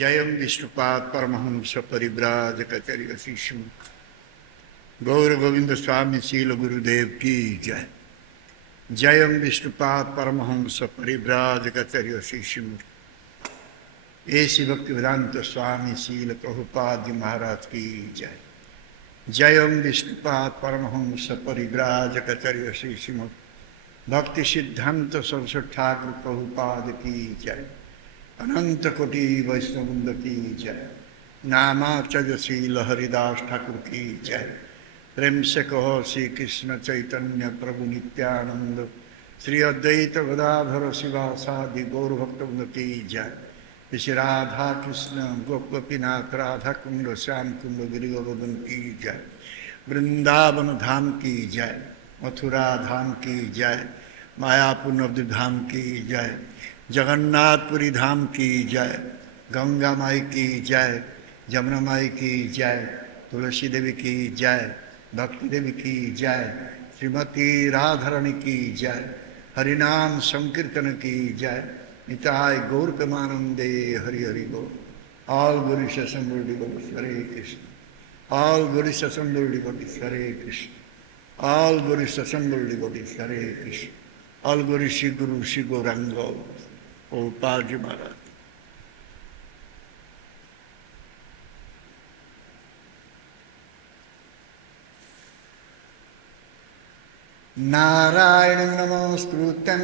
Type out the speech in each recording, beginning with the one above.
जयम विष्णुपाद परमहंस परिव्राजकचर्य शिशु गौर गोविंद स्वामी शील गुरुदेव की जय। जयम विष्णुपाद परमहंस परिव्राजकचर्य शिशु ऐसी भक्ति वेदांत स्वामी शील प्रभुपाद जी महाराज की जय। जयम विष्णुपाद परमहंस परिव्राजकचर्य शिशु भक्ति सिद्धांत सरस्वती ठाकुर प्रभुपाद की जय। अनंत कोटि वैष्णववृंद की जय। नामार्चयशील हरिदास ठाकुर की जय। प्रेम से कहो श्री कृष्ण चैतन्य प्रभु नित्यानंद श्री अद्वैत गदाधर शिवासादि गौर भक्तवृंद की जय। श्री राधा कृष्ण गोपीनाथ राधा कुंड श्याम कुंड गिरि गोवर्धन की जय। वृंदावन धाम की जय। मथुरा धाम की जय। मायापुर नवद्वीप की जय। जगन्नाथपुरी धाम की जय। गंगा माई की जय। जमुना माई की जय। तुलसी देवी की जय। भक्ति देवी की जय। श्रीमती राधारणी की जय। हरिनाम संकीर्तन की जय। निताय गौर प्रेमानंदे हरि हरि बोल। ऑल गुरु सत्संग डिवोटीज हरे कृष्ण। ऑल गुरु सत्संग डिवोटीज हरे कृष्ण। ऑल गुरु सत्संग डिवोटीज हरे कृष्ण। ऑल गुरु श्री गौरांग गोपाल जी महाराज। नारायण नमस्कृतं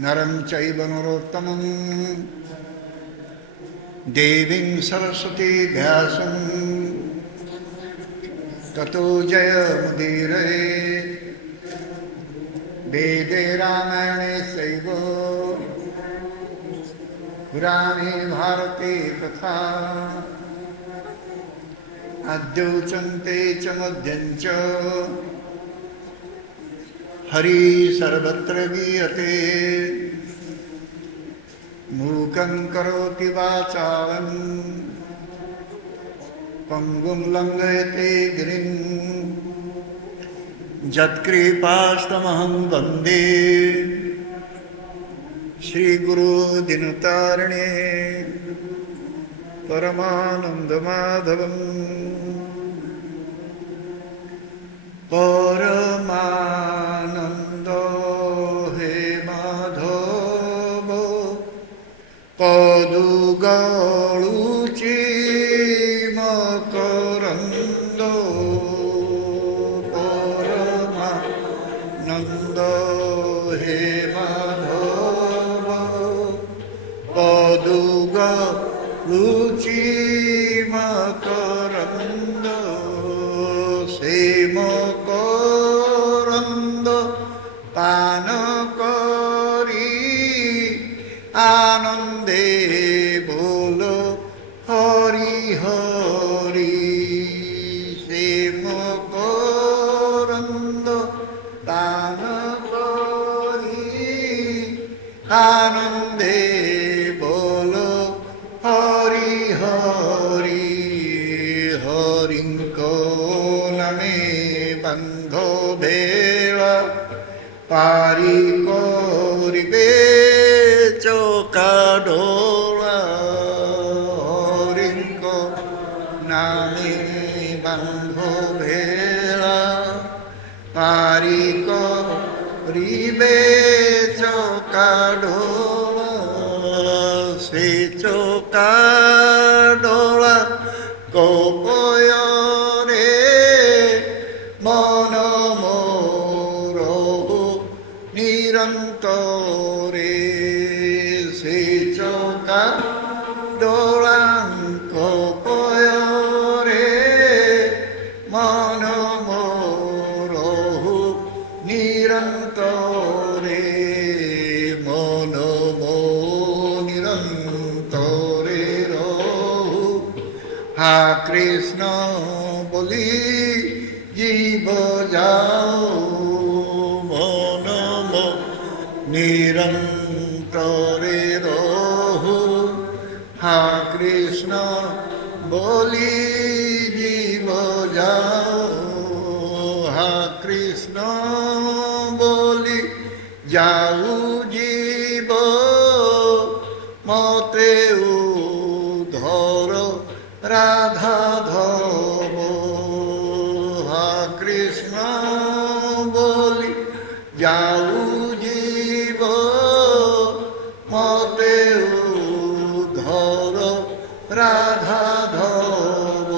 नरं चैव नरोत्तमं देवीं सरस्वती व्यासं ततो जयमुदीरये। वेदे रामायणे चैव पुराणे भारते तथा अद्योचन्ते च मध्यं च हरि सर्वत्र गीयते। मूकं करोति वाचालं पंगुं लंघयते गिरिं यत्कृपास्तमहं वन्दे श्रीगुरो दिनतारिणे परमानन्दमाधवम्। परमानन्दो हे माधव पदुगळुचि मकरन्दो। परमानन्दो हे माधव पदुगळुचि मकरन्दो। से मकरन्द पान करी आनंदे बोलो हरि हरि। से मकरन्द पान करी आनंदे बोलो हरि हरि। हरिंको नमे बंधो भेला पारी कोरिबे चौकाडोला। हरिंको नामे बंधो भेला पारी कोरिबे चौकाडोला। से चौकाडोला कोपयरे मन मोर निरंतरे। से चौकाडोला कोपयरे मन मोर निरंतरे। मन मो निरंतरे रहु। हा कृष्ण बोली जीव जाओ मन मो निरंतरे रहु। हा कृष्ण बोली जीव जाओ। हा कृष्ण बोली जाऊ जीव রাধাধব হা কৃষ্ণ বলি যাও জীব মতে উদ্ধর রাধাধব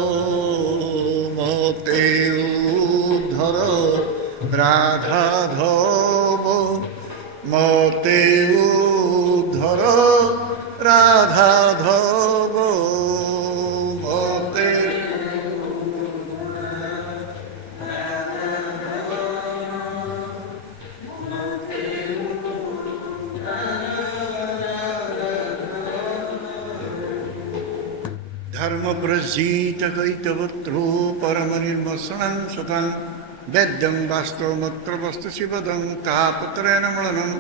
মতে উদ্ধর রাধাধব মতে উদ্ধর রাধাধব মতে धर्म प्रजीत कैतवत्रो परम निर्मसनं सतं वेद्यं वास्तवमत्र वस्तु शिवदं तापत्रेण मलनं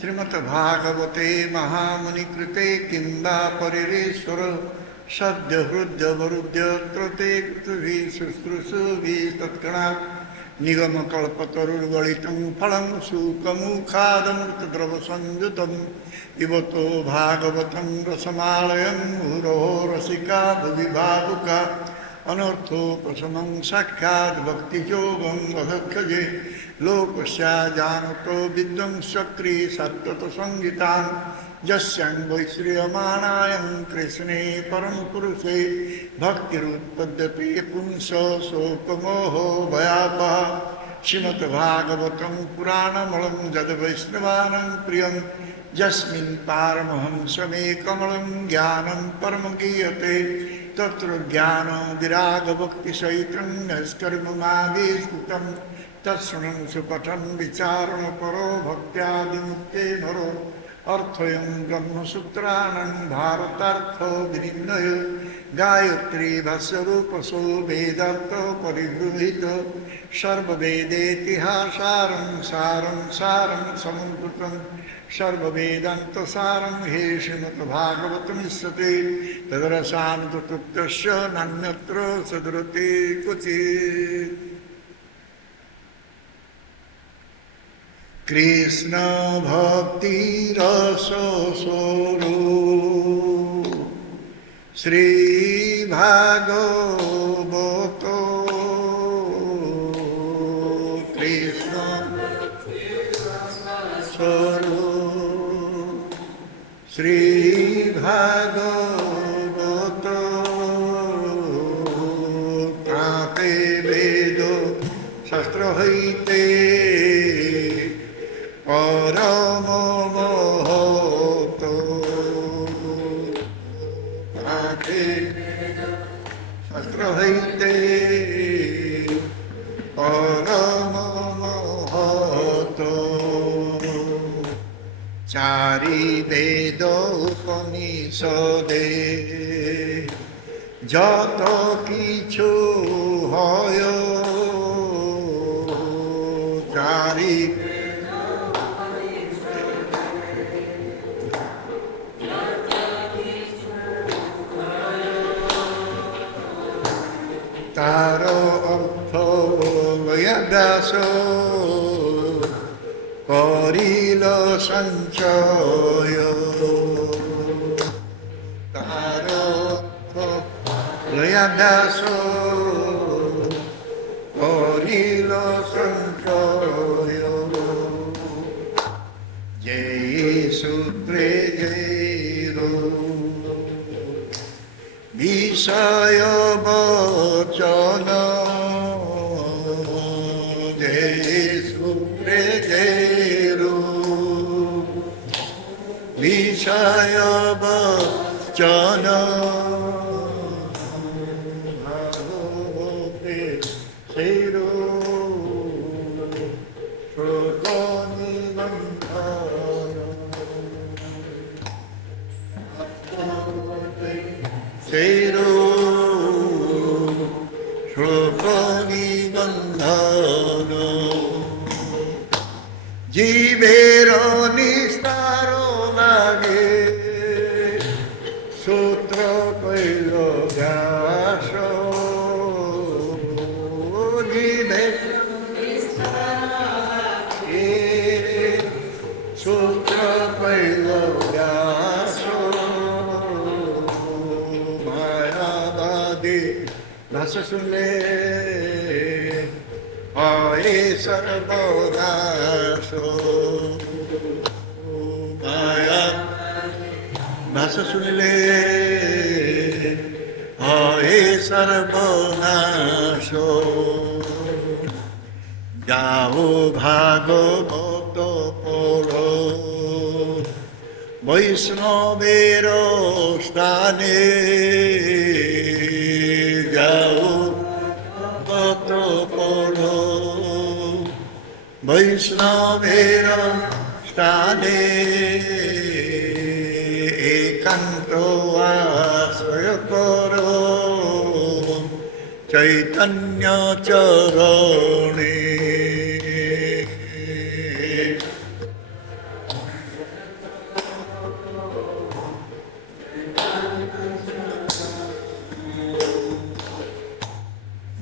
श्रीमद्भागवते महामुनिकृते किं वा परिरेश्वर सद्य हृद्य वरुद्य त्रते कृतभिः शुश्रूषुभिः तत्क्षणात् निगमकल्पतरुर्गलितं फलं शुकमुखादमृतद्रवसंयुतं पिबतो भागवतं रसमालयं मुहुरो रसिका भुवि भावुका अनर्थोपशमं साक्षात् भक्तियोगं वधक्षजे लोकस्या जानतो विद्वंसक्री सत्त्वतसंहितां यस्यान्वैश्रियमाणायं कृष्णे परमपुरुषे भक्तिरुत्पद्यते पुंस शोकमोहो भयापः श्रीमद्भागवतं पुराणमलं यद्वैष्णवानां प्रियं यस्मिन् पारमहंसमेकमलं ज्ञानं परमं गीयते तत्र ज्ञान विरागभक्तिसहितं नैष्कर्ममावेशुतं तत्शृणं सुपठं विचारणपरो भक्त्यादिमुक्ते नरो अर्थयं ब्रह्मसूत्राणां भारतार्थो विनिर्णय गायत्री भाष्यरूपसो वेदार्थ परिगृहीत सर्ववेदेतिहासारं सारं सारं समुद्रतं सर्ववेदान्तसारं हे श्रीमद्भागवतमिष्यते तदरसानुतुप्तस्य नान्यत्र सदुरते क्वचित् कृष्ण भक्ति रस स्वरूप श्री भागवत कृष्ण स्वरूप श्री भागवत ताते वेद शास्त्र हईते परम महत ताते शास्त्र हईते परम महत चारि वेद उपनिषदे যত কিছু হয় চারি তার অর্থ ব্যাস করিল সঞ্চয় তার ব্যাস করিল সঞ্চয় যে সূত্রে বিষয় বচন যে সূত্রে বিষয় বচন ভাগবতে সেই শ্লোকনিবন্ধন জীবের নিস্তার লাগে সূত্র কইল ব্যাস জীবের সূত্র কইল ব্যাস মায়াবাদী रस सुन ले होए सर्वनाशो माया रस सुन ले होए सर्वनाशो जाओ भागवत पढ़ो वैष्णवेर स्थाने जाओ भागवत पढ़ो वैष्णवेर स्थाने एकांत आश्रय करो चैतन्य चरणे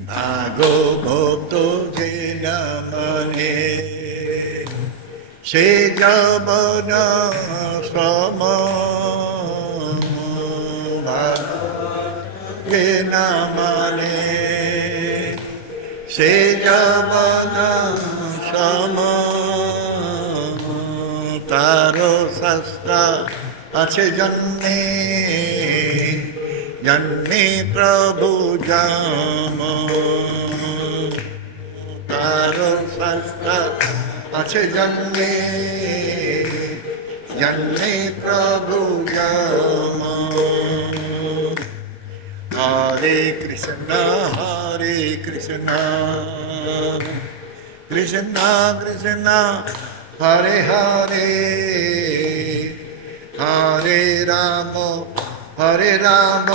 भागवत जे न मने से जवन सम जे न मने से जवन सम तार शास्त्र আছে জন্মে জন্মে প্রভু জাম তার শাস্ত্র আছে জন্মে জন্মে প্রভু জাম হরে কৃষ্ণ কৃষ্ণ কৃষ্ণ হরে হরে हरे राम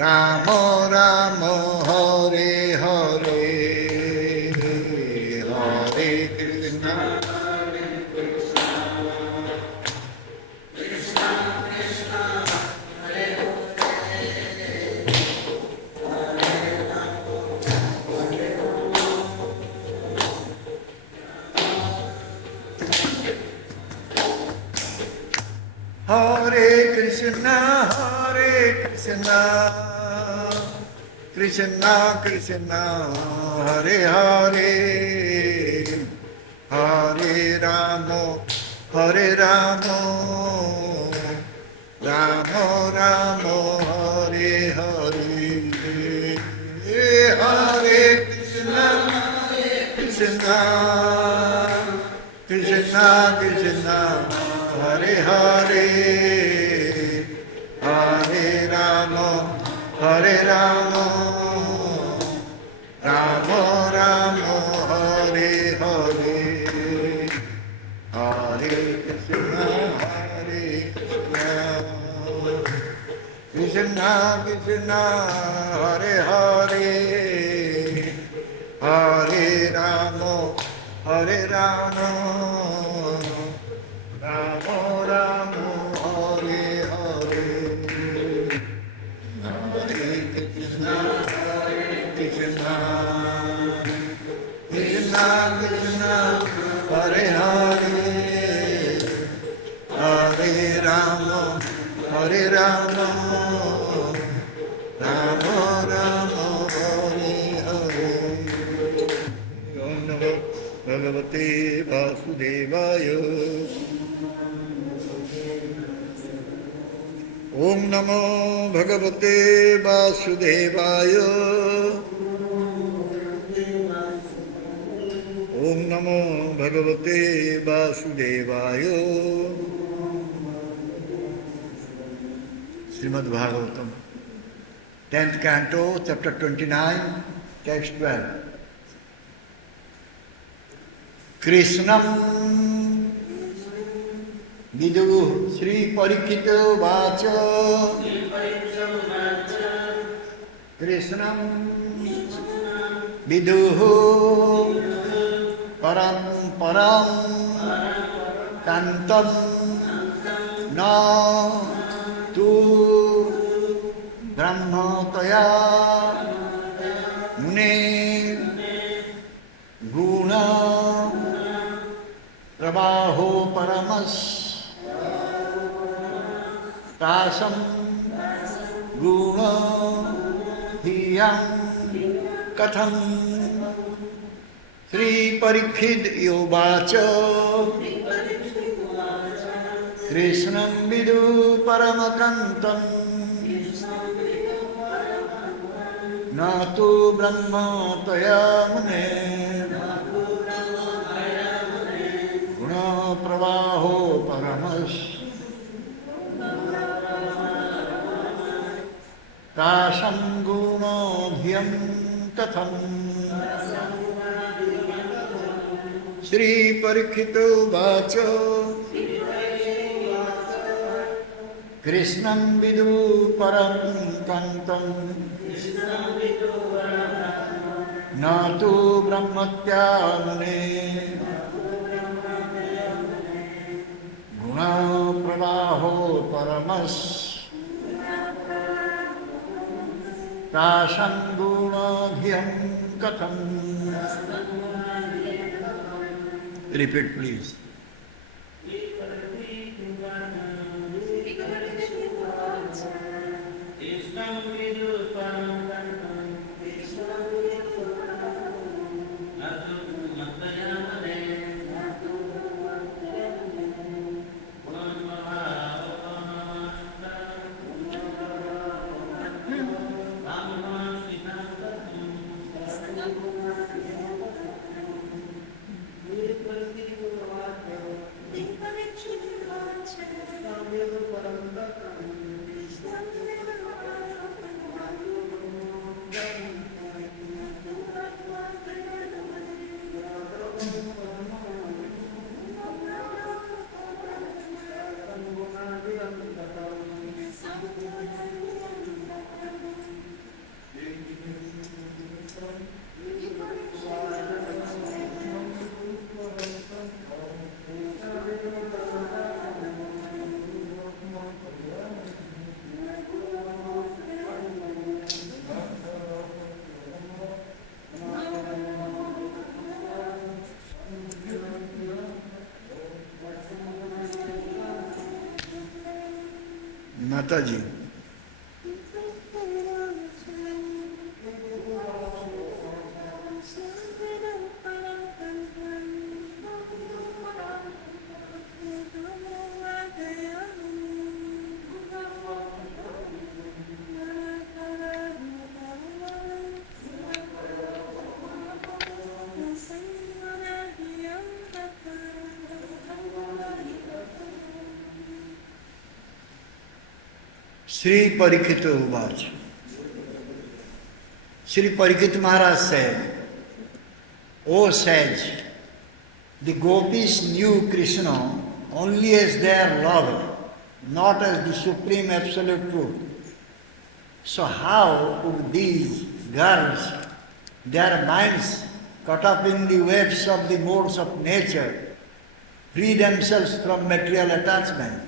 राम राम हरे हरे हरे कृष्ण हरे कृष्ण कृष्ण कृष्ण हरे हरे हरे राम राम राम हरे हरे हरे कृष्ण कृष्ण कृष्ण कृष्ण हरे हरे हरे राम राम राम हरे हरे हरे कृष्ण कृष्ण कृष्ण हरे हरे हरे राम राम राम हरे हरे हरे कृष्ण कृष्ण कृष्ण हरे हरे हरे राम राम राम हरे हरे ओम नमो भगवते वासुदेवाय ओम नमो भगवते वासुदेवाय ओम नमो भगवते वासुदेवाय Shrimad Bhagavatam 10th canto chapter 29 text 12 कृष्णं विदुः श्री परीक्षित वाच कृष्णं विदुः परं परं कान्तं न तु ब्रह्मतया मुने गुण प्रवाहो परमस् तासं गुण धियं कथं श्री परीक्षित उवाच कृष्णं विदु परमकन्तं न तु ब्रह्म तया मुने गुण प्रवाहो परमस् काशं गुणोऽधियं कथं श्री परीक्षित उवाच कृष्णं विदु परं कान्तं न तु ब्रह्मत्या मुने गुण प्रवाहो परमस् काशं गुणोऽधियं कथं Repeat please. माताजी Sri Parikshit Uvacha. Sri Parikshit Maharaj said, O sage, the gopis knew Krishna only as their lover, not as the supreme absolute truth. So how could these girls, their minds caught up in the webs of the modes of nature, free themselves from material attachment?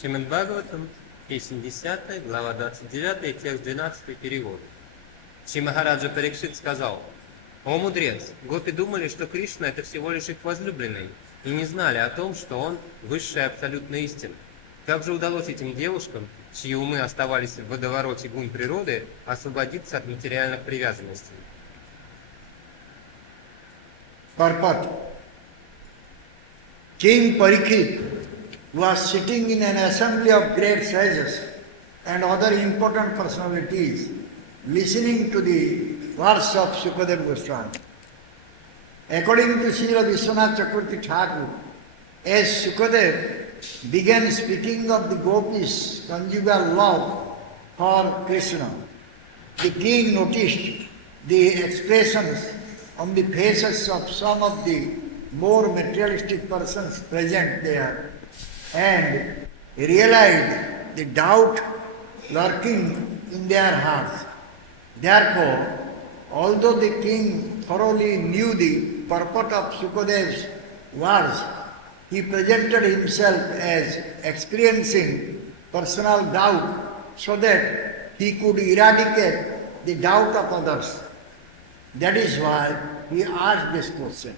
Шримад Бхагаватам, песня 10, глава 29, текст 12, перевод. Шри Махараджа Парикшит сказал: «О мудрец, гопи думали, что Кришна – это всего лишь их возлюбленный, и не знали о том, что он – высшая абсолютная истина. Как же удалось этим девушкам, чьи умы оставались в водовороте гун природы, освободиться от материальных привязанностей?» Purport. King Parikshit was sitting in an assembly of great sages and other important personalities, listening to the words of Sukadeva Goswami. According to Srila Vishwanath Chakravarti Thakur, as Sukadeva began speaking of the gopis' conjugal love for Krishna, the king noticed the expressions on the faces of some of the more materialistic persons present there and realized the doubt lurking in their hearts. Therefore, although the king thoroughly knew the purport of Sukadev's words, he presented himself as experiencing personal doubt so that he could eradicate the doubt of others. That is why he asked this question.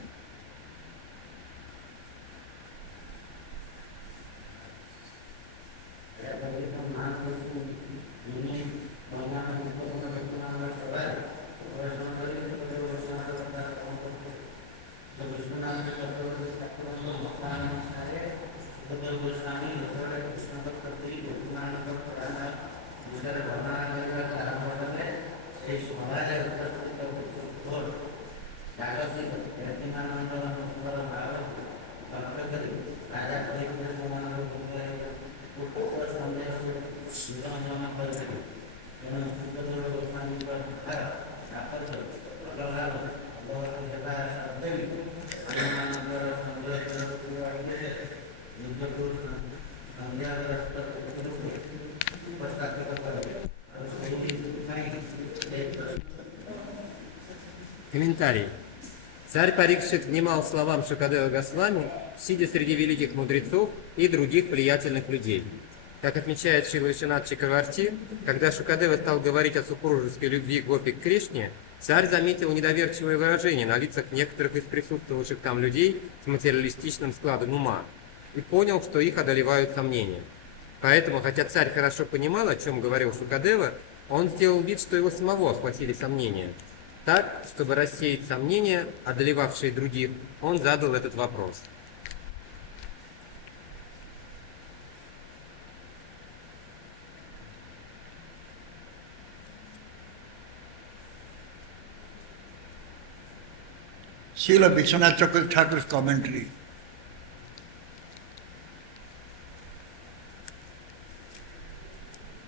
Комментарий. Царь Парикшит внимал словам Шукадева Госвами, сидя среди великих мудрецов и других влиятельных людей. Как отмечает Шрила Вишванат Чакраварти, когда Шукадева стал говорить о супружеской любви Гопи к Кришне, царь заметил недоверчивое выражение на лицах некоторых из присутствовавших там людей с материалистичным складом ума и понял, что их одолевают сомнения. Поэтому, хотя царь хорошо понимал, о чем говорил Шукадева, он сделал вид, что его самого охватили сомнения. Так, чтобы рассеять сомнения, одолевавшие других, он задал этот вопрос. Srila Vishwanath Chakravarti Thakur's commentary.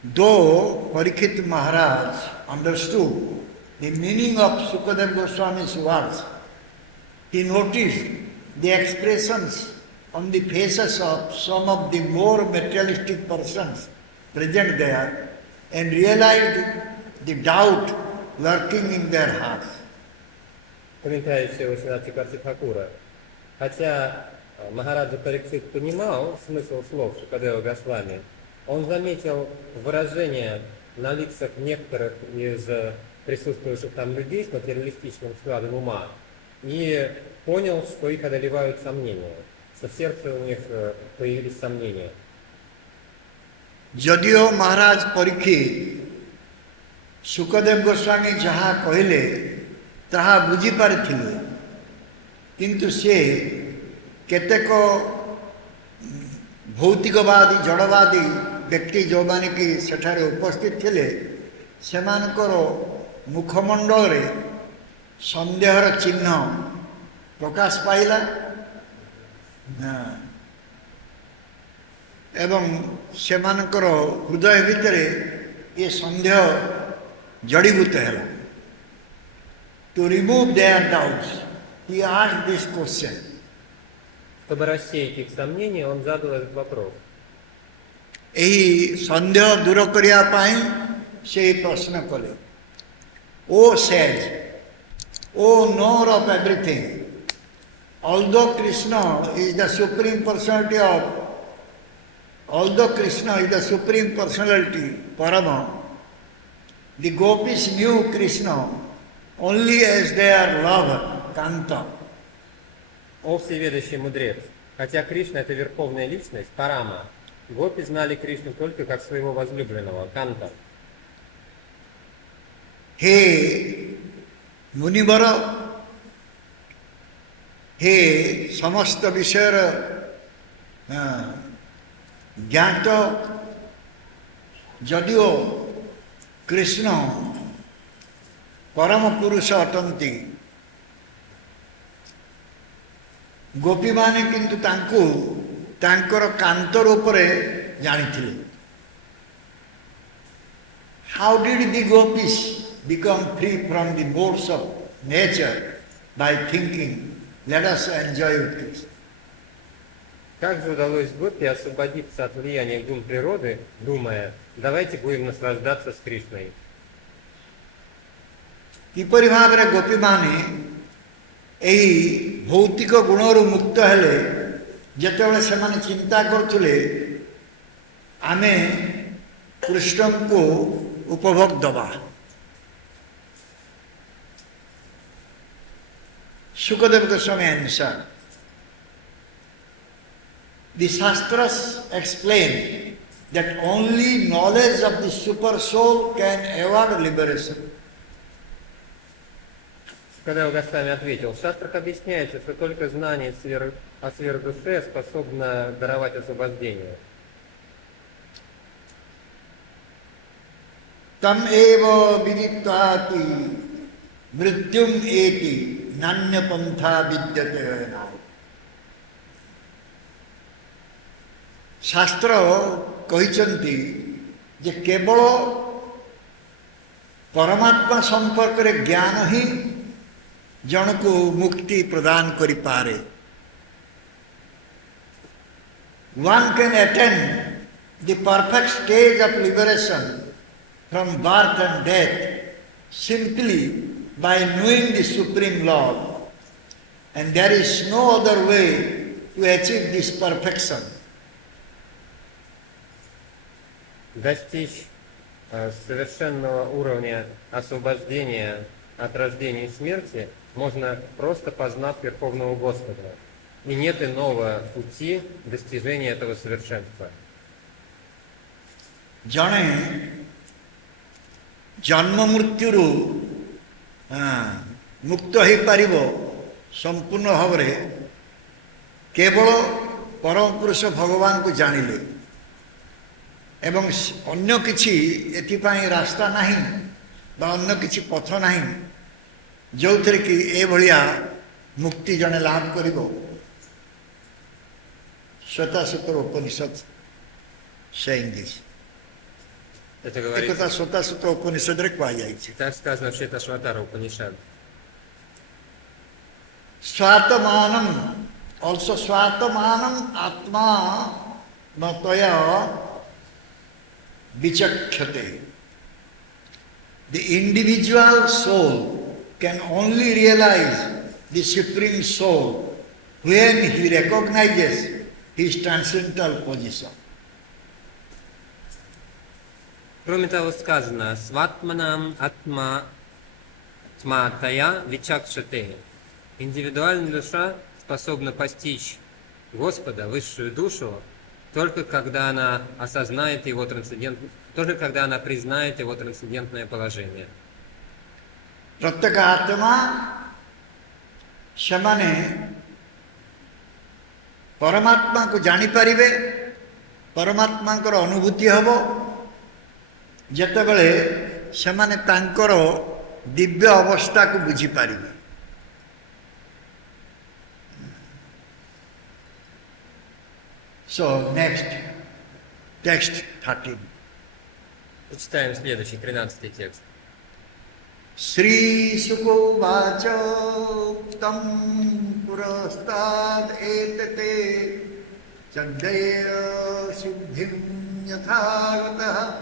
Though Parikshit Maharaj understood the meaning of Sukadeva Goswami's words, he noticed the expressions on the faces of some of the more materialistic persons present there and realized the doubt lurking in their hearts. Комментарий Шрила Вишваната Чакраварти Тхакура. Хотя Махараджа Парикшит понимал смысл слов Шукадева Госвами, он заметил выражение на лицах некоторых из присутствующих там людей с материалистичным складом ума и понял, что их одолевают сомнения, что в сердце у них появились сомнения. Jadiyo Maharaj Parikshit Sukadeva Goswami jaha कहले ତାହା ବୁଝିପାରିଥିଲେ, କିନ୍ତୁ ସେ କେତେକ ଭୌତିକବାଦୀ ଜଡ଼ବାଦୀ ବ୍ୟକ୍ତି ଯେଉଁମାନେ କି ସେଠାରେ ଉପସ୍ଥିତ ଥିଲେ ସେମାନଙ୍କର ମୁଖମଣ୍ଡଳରେ ସନ୍ଦେହର ଚିହ୍ନ ପ୍ରକାଶ ପାଇଲା ଏବଂ ସେମାନଙ୍କର ହୃଦୟ ଭିତରେ ଏ ସନ୍ଦେହ ଜଡ଼ିଭୂତ ହେଲା. To remove their doubts, he asked this question. Чтобы рассеять их сомнения, он задал этот вопрос. ଏହି ସନ୍ଦେହ ଦୂର କରିବା ପାଇଁ ସେ ପ୍ରଶ୍ନ କଲେ. O sage, O knower of everything, although Krishna is the supreme personality, Parama, the gopis knew Krishna only as their lover, Kanta. О всеведущий мудрец, хотя Кришна это верховная личность, Парама, гопи знали Кришну только как своего возлюбленного, Канта. He Munivara, he samasta vishayara jnata, jadiyo Krishna परम पुरुष अटंती गोपी माने किंतु तांको तांकर Kant रूपरे जानिथिले. How did the gopis become free from the modes of nature? By thinking, let us enjoy with Krishna. Как же удалось гопи освободиться от влияния дум природы, думая, давайте будем наслаждаться с Кришной? किपरि भाବରେ गोपीमाने ଏହି ଭୌତିକ ଗୁଣରୁ ମୁକ୍ତ ହେଲେ ଯେତେବେଳେ ସେମାନେ ଚିନ୍ତା କରୁଥିଲେ ଆମେ କୃଷ୍ଣଙ୍କୁ ଉପଭୋଗ ଦେବା। Sukadeva Goswami answered, the Shastras explain that only knowledge of the super soul can award liberation. Когда Госвами ответил, в шастрах объясняется, что только знание о сверхдуше способно даровать освобождение. Tam eva viditvati mrityum eti nanya pantha vidyate now. शास्त्र कहते जे केवल परमात्मा संपर्क रे ज्ञान ही जन को मुक्ति प्रदान करि पारे। One can attain the perfect stage of liberation from birth and death simply by knowing the Supreme Lord, and there is no other way to achieve this perfection. Достичь совершенного уровня освобождения от рождения и смерти можно просто познав Верховного Господа. И нет иного пути достижения этого совершенства. जने जन्म मृत्युरु मुक्त हो पार संपूर्ण भाव केवल परम पुरुष भगवान को जानिले एवं अन्य किछि एथिपाई रास्ता नहीं बा अन्य किछि पथ नहीं जो थे कि ए भलिया मुक्ति जने लाभ करिवो। श्वेतासुत्र उपनिषद saying this. Это говорится, श्वेतासुत्र उपनिषद रे कहा जाइछि। так сказано в Шветашватара Упанишад. Swatamanam, also Swatamanam Atma Mataya Vichakshate. The individual soul can only realize the Supreme Soul when he recognizes his transcendental position. Кроме того, сказано «Сватманам атма тматая вичакшате». Индивидуальная душа способна постичь Господа, высшую душу, только когда она осознает его только когда она признает его трансцендентное положение. प्रत्येक आत्मा समाने परमात्मा को जानी पारिबे, परमात्मा को अनुभूति हबो जेतेबेले समाने तांकर दिव्य अवस्था को बुझी पारिबे। So next, text 13. Почитаем следующий, 13 текст. Sri Sukovacha tam purastad etate chaddeya siddhim yathagata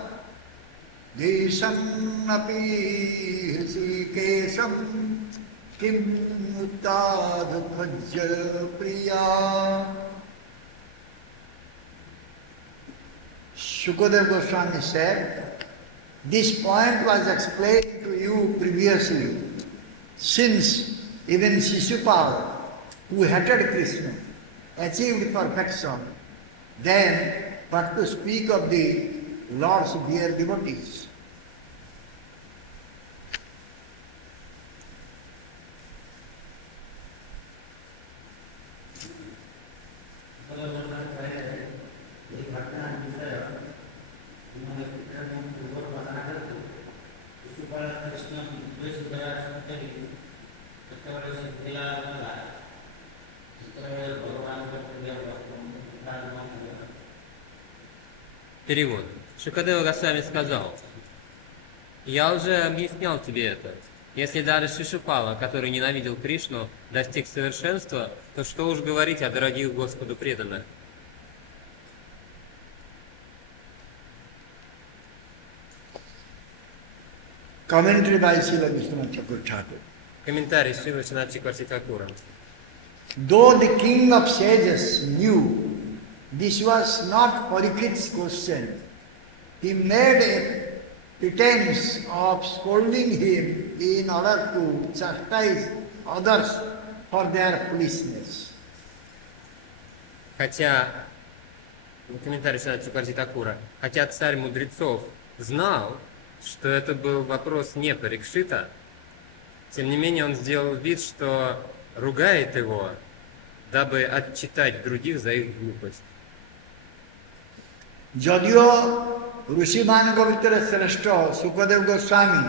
desham api hrisikesam kim uttad bhajya priya. Shukadeva Goswami said, this point was explained to you previously, since even Shishupal, who hated Krishna, achieved perfection, then but to speak of the Lord's dear devotees. Перевод. Шукадева Госвами сказал: «Я уже объяснял тебе это. Если даже Шишупала, который ненавидел Кришну, достиг совершенства, то что уж говорить о дорогих Господу преданных». Commentary by Srila Vishwanath Thakur Thakur. Комментарий Шрила Шинат Чакварти Такура. Though the king of sages knew this was not Parikshit's question, he made a pretense of scolding him in order to chastise others for their foolishness. Хотя, комментарий Шинат Чакварти Такура, хотя царь мудрецов знал, что это был вопрос не Парикшита, тем не менее он сделал вид, что ругает его, дабы отчитать других за их глупость. ଯଦିଓ ଋଷିମାନଙ୍କ ଭିତରେ ଶ୍ରେଷ୍ଠ ସୁଖଦେବ ଗୋସ୍ୱାମୀ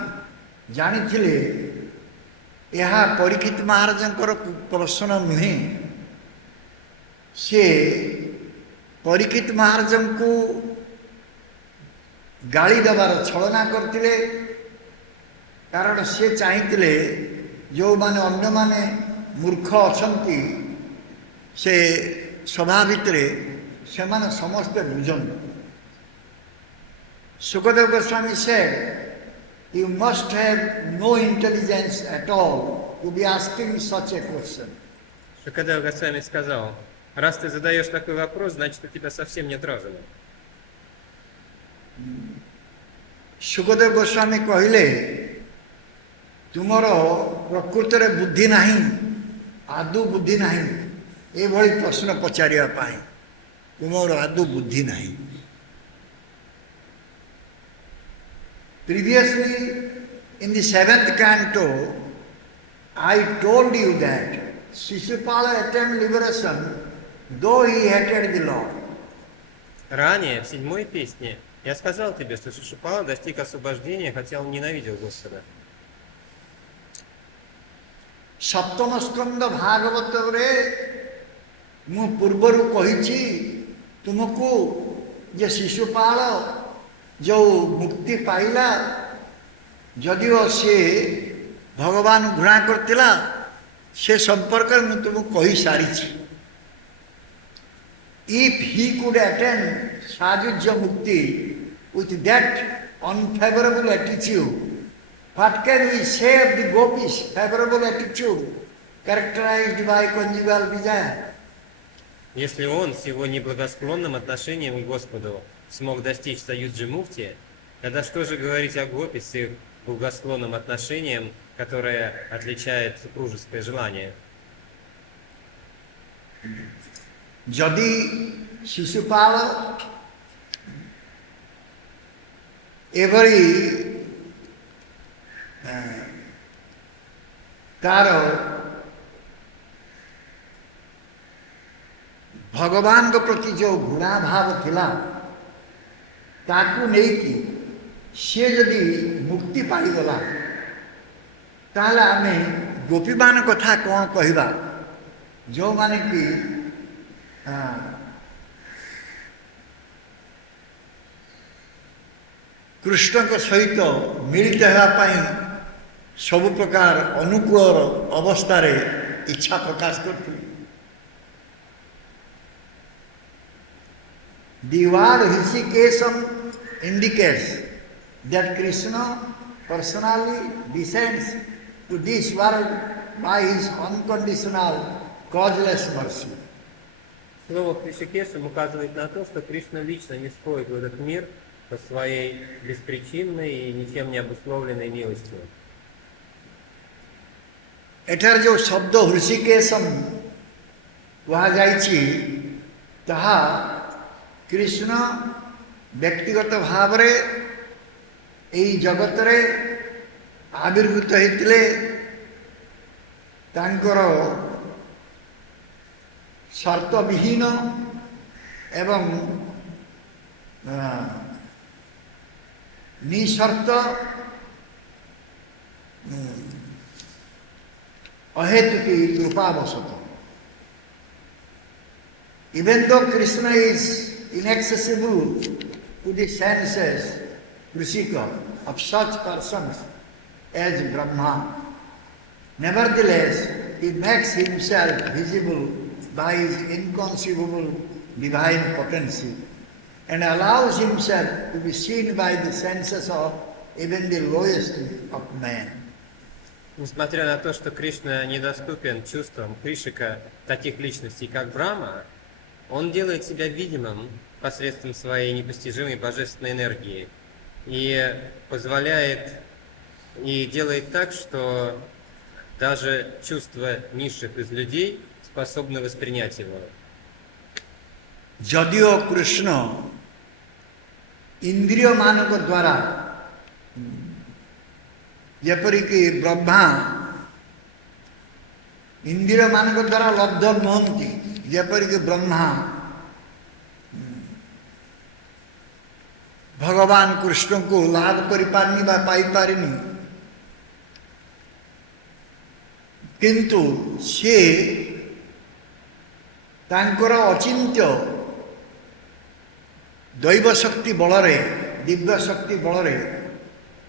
ଜାଣିଥିଲେ ଏହା ପରୀକ୍ଷିତ ମହାରାଜଙ୍କର ପ୍ରଶ୍ନ ନୁହେଁ, ସେ ପରୀକ୍ଷିତ ମହାରାଜଙ୍କୁ ଗାଳି ଦେବାର ଛଳନା କରିଥିଲେ, କାରଣ ସେ ଚାହିଁଥିଲେ ଯେଉଁମାନେ ଅନ୍ୟମାନେ ମୂର୍ଖ ଅଛନ୍ତି ସେ ସଭା ଭିତରେ ସେମାନେ ସମସ୍ତେ ବୁଝନ୍ତି। Sukadeva Goswami said, you must have no intelligence at all to be asking such a question. Шукадев Госвами сказал, раз ты задаешь такой вопрос, значит у тебя совсем нет разума. Sukadeva Goswami କହିଲେ, ତୁମର ପ୍ରକୃତରେ ବୁଦ୍ଧି ନାହିଁ, ଆଦୌ ବୁଦ୍ଧି ନାହିଁ, ଏଭଳି ପ୍ରଶ୍ନ ପଚାରିବା ପାଇଁ ତୁମର ଆଦୌ ବୁଦ୍ଧି ନାହିଁ। Previously, in the 7th canto, I told you that Shishupala attained liberation, though he hated the Lord. Ранее, в 7-й песне, я сказал тебе, что Шишупала достиг освобождения, хотя он ненавидел Господа. ସପ୍ତମ ସ୍କନ୍ଦ ଭାଗବତରେ ମୁଁ ପୂର୍ବରୁ କହିଛି ତୁମକୁ ଯେ ଶିଶୁପାଳ ଯେଉଁ ମୁକ୍ତି ପାଇଲା, ଯଦିଓ ସେ ଭଗବାନ ଘୃଣା କରିଥିଲା, ସେ ସମ୍ପର୍କରେ ମୁଁ ତୁମକୁ କହିସାରିଛି। If he could attain Sajujya Mukti with that unfavorable attitude, what can we say of the gopis' favorable attitude characterized by conjugal desire? Если он с его неблагосклонным отношением к Господу смог достичь Саюджи Мукти, тогда что же говорить о гопи с их благосклонным отношением, которое отличает супружеское желание? ଯଦି ଶିଶୁପାଳ ଏଭଳି ତାର ଭଗବାନଙ୍କ ପ୍ରତି ଯେଉଁ ଘୃଣାଭାବ ଥିଲା ତାକୁ ନେଇକି ସେ ଯଦି ମୁକ୍ତି ପାଇଗଲା, ତାହେଲେ ଆମେ ଗୋପୀମାନ କଥା କ'ଣ କହିବା, ଯେଉଁମାନେ କି କୃଷ୍ଣଙ୍କ ସହିତ ମିଳିତ ହେବା ପାଇଁ ସବୁ ପ୍ରକାର ଅନୁକୂଳ ଅବସ୍ଥାରେ ଇଚ୍ଛା ପ୍ରକାଶ କରିଥିଲେ। The word Hrishikesham indicates that Krishna personally descends to this world by his unconditional, causeless mercy. Слово Хришикешем указывает на то, что Кришна лично не сходит в этот мир по своей беспричинной и ничем не обусловленной милостью. ଏଠାରେ ଯେଉଁ ଶବ୍ଦ ହୃଷିକେଶମ କୁହାଯାଇଛି ତାହା କୃଷ୍ଣ ବ୍ୟକ୍ତିଗତ ଭାବରେ ଏହି ଜଗତରେ ଆବିର୍ଭୂତ ହୋଇଥିଲେ, ତାଙ୍କର ସର୍ତ୍ତବିହୀନ ଏବଂ ନିଃସର୍ତ୍ତ ଅହେତୁକି କୃପାବଶତଃ। Even though Krishna is inaccessible to the senses, Krishika, of such persons as Brahma, nevertheless he makes himself visible by his inconceivable divine potency and allows himself to be seen by the senses of even the lowest of men. Несмотря на то, что Кришна недоступен чувствам Кришика, таких личностей, как Брахма, он делает себя видимым посредством своей непостижимой божественной энергии и позволяет и делает так, что даже чувства низших из людей способны воспринять его. ଯଦିଓ କୃଷ୍ଣ ଇନ୍ଦ୍ରିୟମାନଙ୍କ ଦ୍ୱାରା ଯେପରିକି ବ୍ରହ୍ମା ଇନ୍ଦ୍ରିୟମାନଙ୍କ ଦ୍ୱାରା ଲବ୍ଧ ନୁହନ୍ତି, ଯେପରିକି ବ୍ରହ୍ମା ଭଗବାନ କୃଷ୍ଣଙ୍କୁ ଲାଭ କରିପାରିନି ବା ପାଇପାରିନି, କିନ୍ତୁ ସେ ତାଙ୍କର ଅଚିନ୍ତ୍ୟ ଦୈବ ଶକ୍ତି ବଳରେ, ଦିବ୍ୟ ଶକ୍ତି ବଳରେ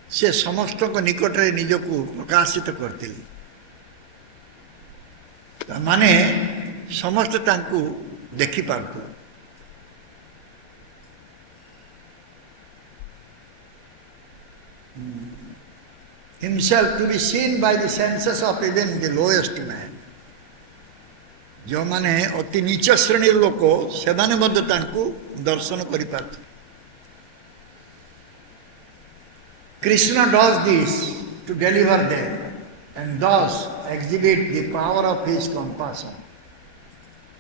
ସେ ସମସ୍ତଙ୍କ ନିକଟରେ ନିଜକୁ ପ୍ରକାଶିତ କରିଥିଲେ। ମାନେ ସମସ୍ତେ ତାଙ୍କୁ ଦେଖିପାରୁଥିଲେ। Himself to be seen by the senses of even the lowest man. ଯେଉଁମାନେ ଅତି ନୀଚ ଶ୍ରେଣୀର ଲୋକ ସେମାନେ ମଧ୍ୟ ତାଙ୍କୁ ଦର୍ଶନ କରିପାରୁଥିଲେ। Krishna does this to deliver them and thus exhibit the power of his compassion.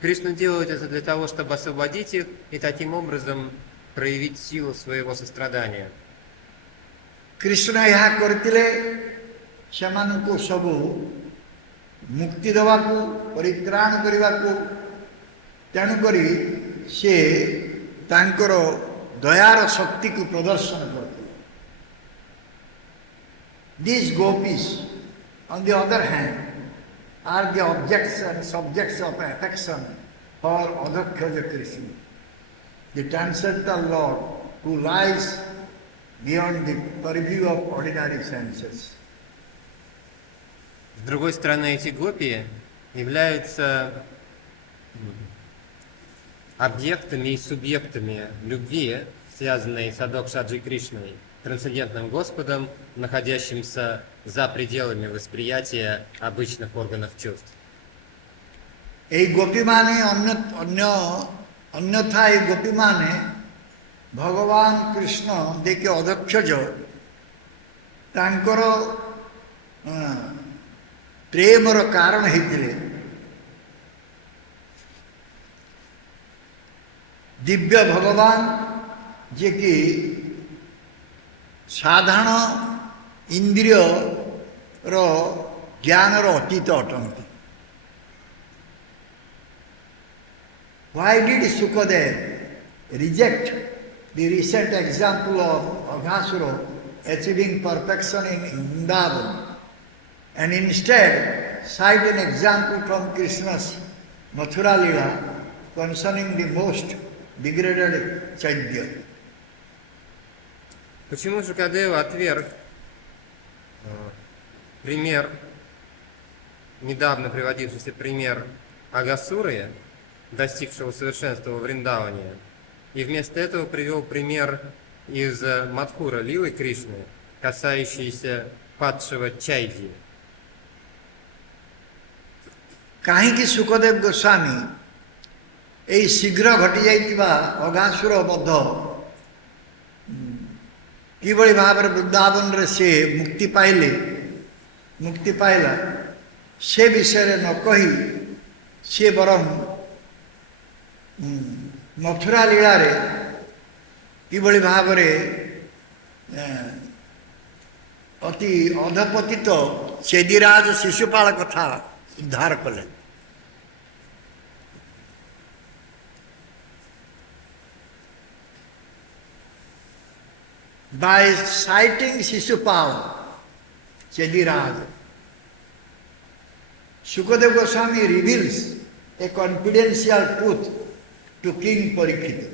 Кришна делает это для того, чтобы освободить их и таким образом проявить силу своего сострадания. Krishna ଏହା କରିଥିଲେ ସେମାନଙ୍କୁ ସବୁ ମୁକ୍ତି ଦେବାକୁ, ପରିତ୍ରାଣ କରିବାକୁ। ତେଣୁକରି ସେ ତାଙ୍କର ଦୟାର ଶକ୍ତିକୁ ପ୍ରଦର୍ଶନ କରିଥିଲେ। These gopis, on the other hand, are the objects and subjects of affection for Adhakshaja Krishna, the transcendental Lord who lies beyond the purview of ordinary senses. С другой стороны, эти гопи являются объектами и субъектами любви, связанной с Адхокшаджей Кришной, трансцендентным Господом, находящимся за пределами восприятия обычных органов чувств. এই গোপীমানে ଅନ୍ୟଥା এই ଗୋପୀମାନେ ଭଗବାନ କୃଷ୍ଣ ଦେଇକି ଅଧକ୍ଷଜ ତାଙ୍କର ପ୍ରେମର କାରଣ ହେଇଥିଲେ। ଦିବ୍ୟ ଭଗବାନ ଯିଏକି ସାଧାରଣ ଇନ୍ଦ୍ରିୟର ଜ୍ଞାନର ଅତୀତ ଅଟନ୍ତି। Why did Sukadeva reject the recent example of Aghasura achieving perfection in Vrindavan and instead cite an example from Krishna's Mathura Lila concerning the most degraded Chaitya? Почему Шукадева отверг пример, недавно приводившийся пример Агасуры, достигшего совершенства во Вриндаване, и вместо этого привел пример из Мадхура Лилы Кришны, касающийся падшего Чайди? କାହିଁକି ସୁଖଦେବ ଗୋସ୍ୱାମୀ ଏହି ଶୀଘ୍ର ଘଟିଯାଇଥିବା ଅଘାସୁର ବଧ କିଭଳି ଭାବରେ ବୃନ୍ଦାବନରେ ସେ ମୁକ୍ତି ପାଇଲା ସେ ବିଷୟରେ ନ କହି ସେ ବରଂ ମଥୁରା ଲୀଳାରେ କିଭଳି ଭାବରେ ଅତି ଅଧପତିତ ଚେଦିରାଜ ଶିଶୁପାଳ କଥା ଉଦ୍ଧାର କଲେ। By citing Shishupal, Chediraj, Shukadeva Goswami reveals a confidential truth to King Parikshita.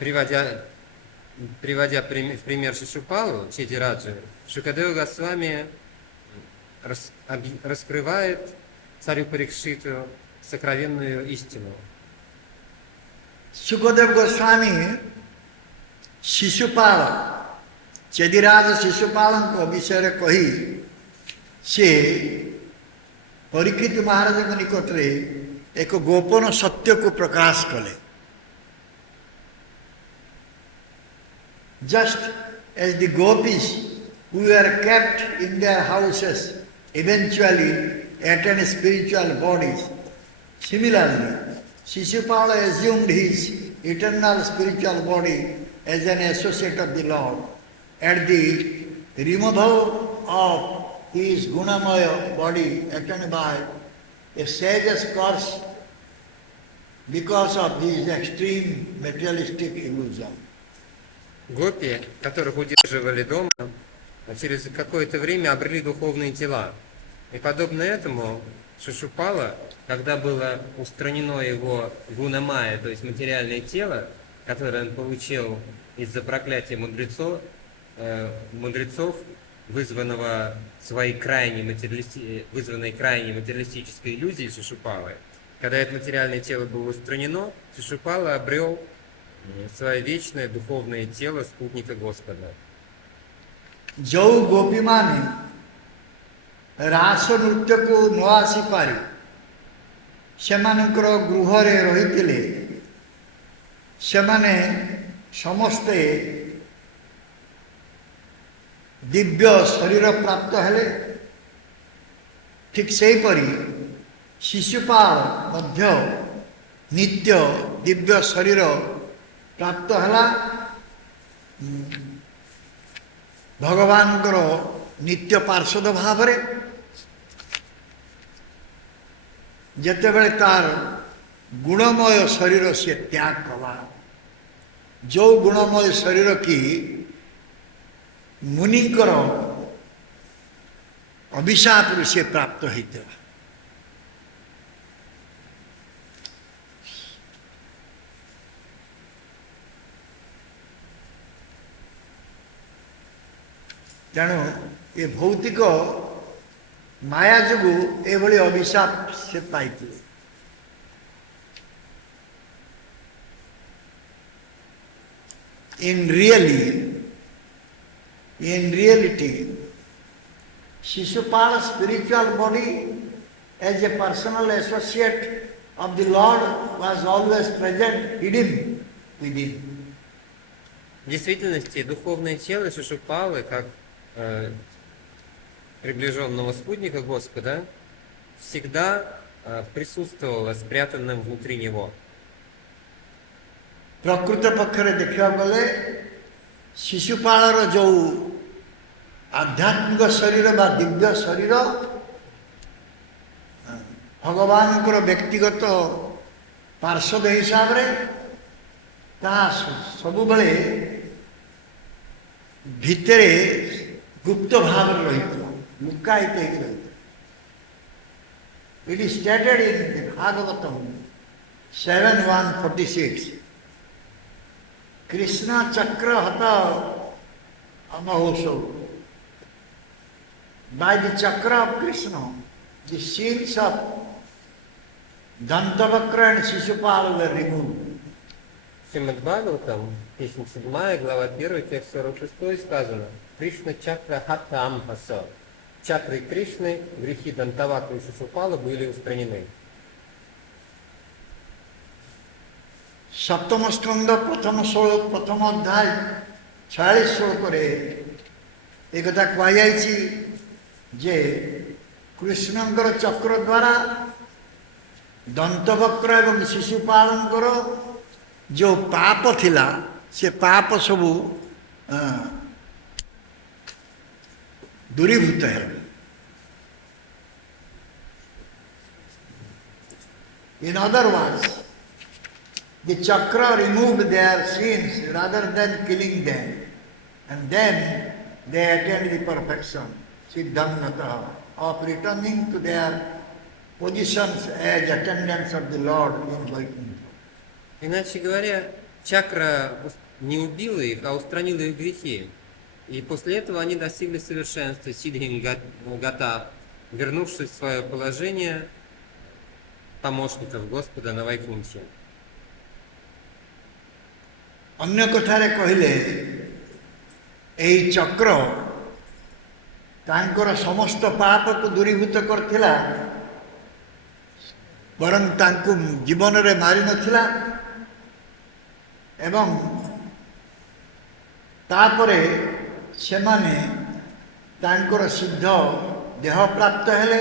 Приводя в пример Шишупалу, Чедираджи, Шукадева Госвами раскрывает царю Парикшиту сокровенную истину. Shukadeva Goswami Shishupal Chediraj Shishupal विषय कही से परीक्षित महाराज निकट में एक गोपन सत्य को प्रकाश कले। Just as the gopis who were kept in their houses eventually attain spiritual bodies, similarly, Shishupala assumed his eternal spiritual body as an associate of the Lord. At the removal of his Gunamaya body attained by a sage's curse because of his extreme materialistic illusion. Гопи, которых удерживали дома, через какое-то время обрели духовные тела. И подобно этому Шишупала, когда было устранено его гунамая, то есть материальное тело, которое он получил из-за проклятия мудрецов, вызванной крайней материалистической иллюзией Шишупалы, когда это материальное тело было устранено, Шишупала обрел свое вечное духовное тело спутника Господа. जो गोपी माने रास नृत्य को न आसी पारि सेमानकर गृहरे रहितिले सेमाने समस्ते दिव्य शरीर प्राप्त हेले। ठीक सेही परी शिशुपाल मध्य नित्य दिव्य शरीर प्राप्त हला भगवानकर नित्य पार्षद भाव जेतेबेले तार गुणमय शरीर से त्याग कला। जो गुणमय शरीर की मुनिकर अभिशाप से प्राप्त होता। तेणु ये भौतिक माया जोगु एभली अभिशाप से पाई। In reality, Shishupal's spiritual body as a personal associate of the Lord was always present, hidden within. В действительности духовное тело Шишупалы, как приближенного спутника Господа, всегда присутствовало спрятанным внутри него. प्रकृत पक्षरे देखा गले शिशुपाल जो आध्यात्मिक शरीर बा दिव्य शरीर भगवान व्यक्तिगत पार्षद हिसाब रे सबु बले भितरे गुप्त भाव रही लुकायित रही। It is stated in Bhagavatam 7:146. Krishna Chakra Hata Amahoso. By the chakra of Krishna, the scenes of Dantavakra and Shishupala were removed. Шримад Бхагаватам, песня 7, глава 1, текст 46 сказано: Кришна Чакра Хата Амхаса. Чакры Кришны, грехи Дантавакра и Шишупала были устранены. सप्तम स्कंद प्रथम श्लोक प्रथम अध्याय 46 श्लोक एक कथा कहुई जे कृष्णंकर चक्र द्वारा दंतवक्र एवं शिशुपालंकर जो पाप थिला से पाप सबू दूरीभूत है। In other words, the chakra removed their sins rather than killing them, and then they attained the perfection, siddhamnata, of returning to their positions as attendants of the Lord in Vaikuntha. Иначе говоря, чакра не убила их, а устранила их грехи. И после этого они достигли совершенства, сиддхингата, вернувшись в свое положение помощников Господа на Вайкунтхе. अन्य कथारे कहले एई चक्र ତାଙ୍କର ସମସ୍ତ ପାପକୁ ଦୂରୀଭୂତ କରିଥିଲା, ବରଂ ତାଙ୍କୁ ଜୀବନରେ ମାରିନଥିଲା। ଏବଂ ତାପରେ ସେମାନେ ତାଙ୍କର ସିଦ୍ଧ ଦେହ ପ୍ରାପ୍ତ ହେଲେ।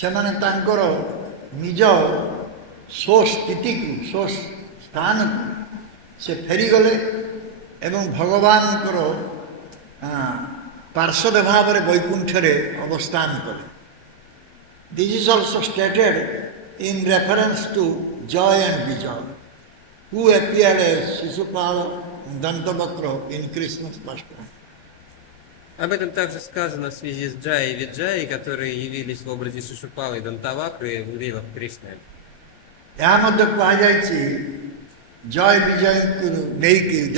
ସେମାନେ ତାଙ୍କର ନିଜ ସ୍ୱସ୍ଥିତିକୁ ସ୍ୱସ୍ଥାନକୁ ସେ ଫେରିଗଲେ ଏବଂ ଭଗବାନଙ୍କର ପାର୍ଷଦ ଭାବରେ ବୈକୁଣ୍ଠରେ ଅବସ୍ଥାନ କଲେ। This is also stated in reference to Joy and Vijay, who appeared as Shishupala and Dantavakra in Krishna's pastime. Об этом также сказано в связи с Джай и Виджай, которые явились в образе Шишупалы и Дантавакры в лилах Кришны. ଏହା ମଧ୍ୟ କୁହାଯାଇଛି ଜୟ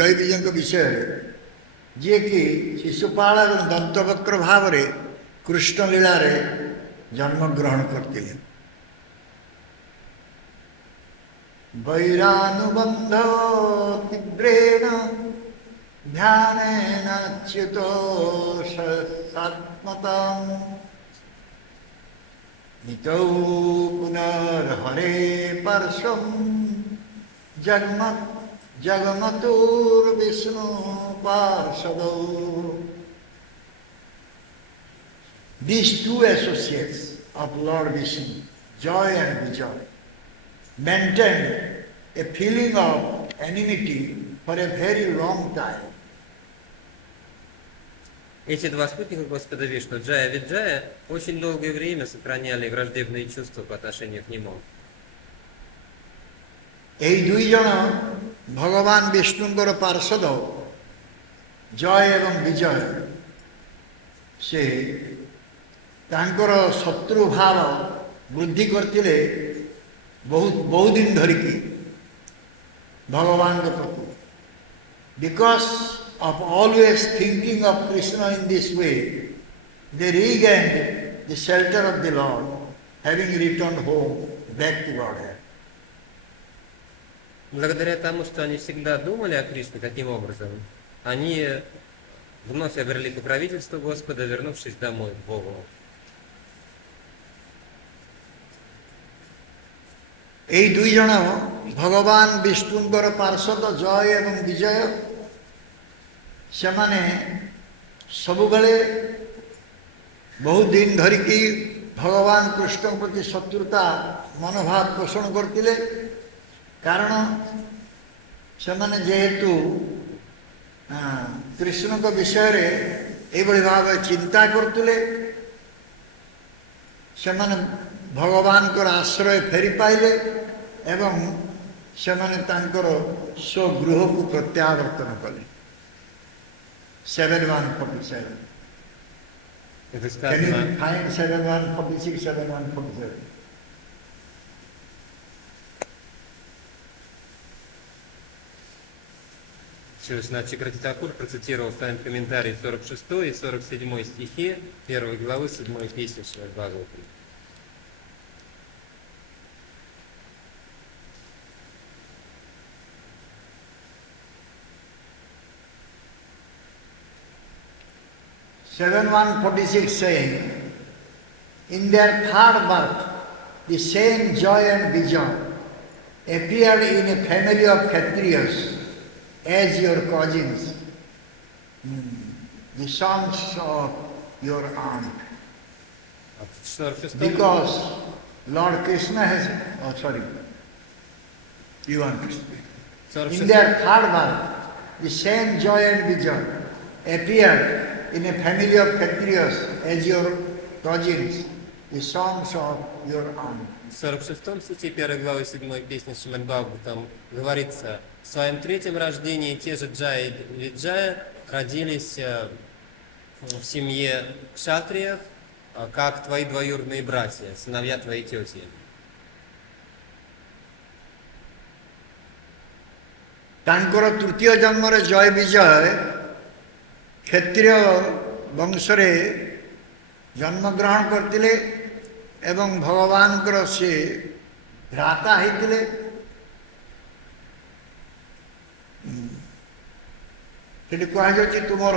ବିଜୟଙ୍କ ବିଷୟରେ, ଯିଏକି ଶିଶୁପାଳ ଏବଂ ଦନ୍ତବକ୍ର ଭାବରେ କୃଷ୍ଣ ଲୀଳାରେ ଜନ୍ମଗ୍ରହଣ କରିଥିଲେ। ବୈରାନୁବନ୍ଧ ତୀବ୍ରେଣ ଧ୍ୟାନେନ ଚ୍ୟୁତ ସତ୍ମତଂ नितौ पुनर्हरे परशं जगमतुर्विष्णु पार्षदौ. These two associates of Lord Vishnu, Joy and Vijay, maintained a feeling of enmity for a very long time. Эти два спутника Господа Вишну, Джая и Виджая, очень долгое время сохраняли враждебные чувства по отношению к нему. এই দুইজন ভগবান বিষ্ণুଙ୍କର ପାର୍ଷଦ ଜୟ ଏବଂ ବିଜୟ, ସେ ତାଙ୍କର ଶତ୍ରୁ ଭାବ ବୃଦ୍ଧି କରିଥିଲେ ବହୁ ଦିନ ଧରିକି ଭଗବାନଙ୍କ ପ୍ରତି। Because of always thinking of Krishna in this way, they regained the shelter of the Lord, having returned home back to Godhead. Благодаря тому, что они всегда думали о Кришне таким образом, они вновь обрели покровительство Господа, вернувшись домой к Богу. এই দুইজন ভগবান বিষ্ণুଙ୍କର ପାର୍ଷଦ ଜୟ ଏବଂ ବିଜୟ, ସେମାନେ ସବୁବେଳେ ବହୁତ ଦିନ ଧରିକି ଭଗବାନ କୃଷ୍ଣଙ୍କ ପ୍ରତି ଶତ୍ରୁତା ମନୋଭାବ ପୋଷଣ କରିଥିଲେ। କାରଣ ସେମାନେ ଯେହେତୁ କୃଷ୍ଣଙ୍କ ବିଷୟରେ ଏଇଭଳି ଭାବେ ଚିନ୍ତା କରୁଥିଲେ, ସେମାନେ ଭଗବାନଙ୍କର ଆଶ୍ରୟ ଫେରି ପାଇଲେ ଏବଂ ସେମାନେ ତାଙ୍କର ସ୍ୱଗୃହକୁ ପ୍ରତ୍ୟାବର୍ତ୍ତନ କଲେ। 7147. Это Can you сказано, find 7146, 7147? Шри Крати Такур процитировал в своем комментарии 46 и 47 стихи 1 главы 7 песни Шримад Бхагаватам. Seven 146 saying, in their third birth, the same Joy and Vijay appeared in a family of Kshatriyas as your cousins, the sons of your aunt. А в 46 Because Lord Krishna has, oh sorry, you want to speak. In their third birth, the same Joy and Vijay appeared in a family of Kshatriyas as your cousins, the sons of your aunt. В 46 стихе 1 главы 7 песни Шримад Бхагаватам говорится: в своем третьем рождении те же Джая и Виджая родились в семье кшатриев, как твои двоюродные братья, сыновья твоей тети. ତାଙ୍କର ତୃତୀୟ ଜନ୍ମରେ ଜୟ ବିଜୟ କ୍ଷତ୍ରିୟ ବଂଶରେ ଜନ୍ମଗ୍ରହଣ କରିଥିଲେ ଏବଂ ଭଗବାନଙ୍କର ସେ ଭ୍ରାତା ହେଇଥିଲେ। ସେଠି କୁହାଯାଉଛି ତୁମର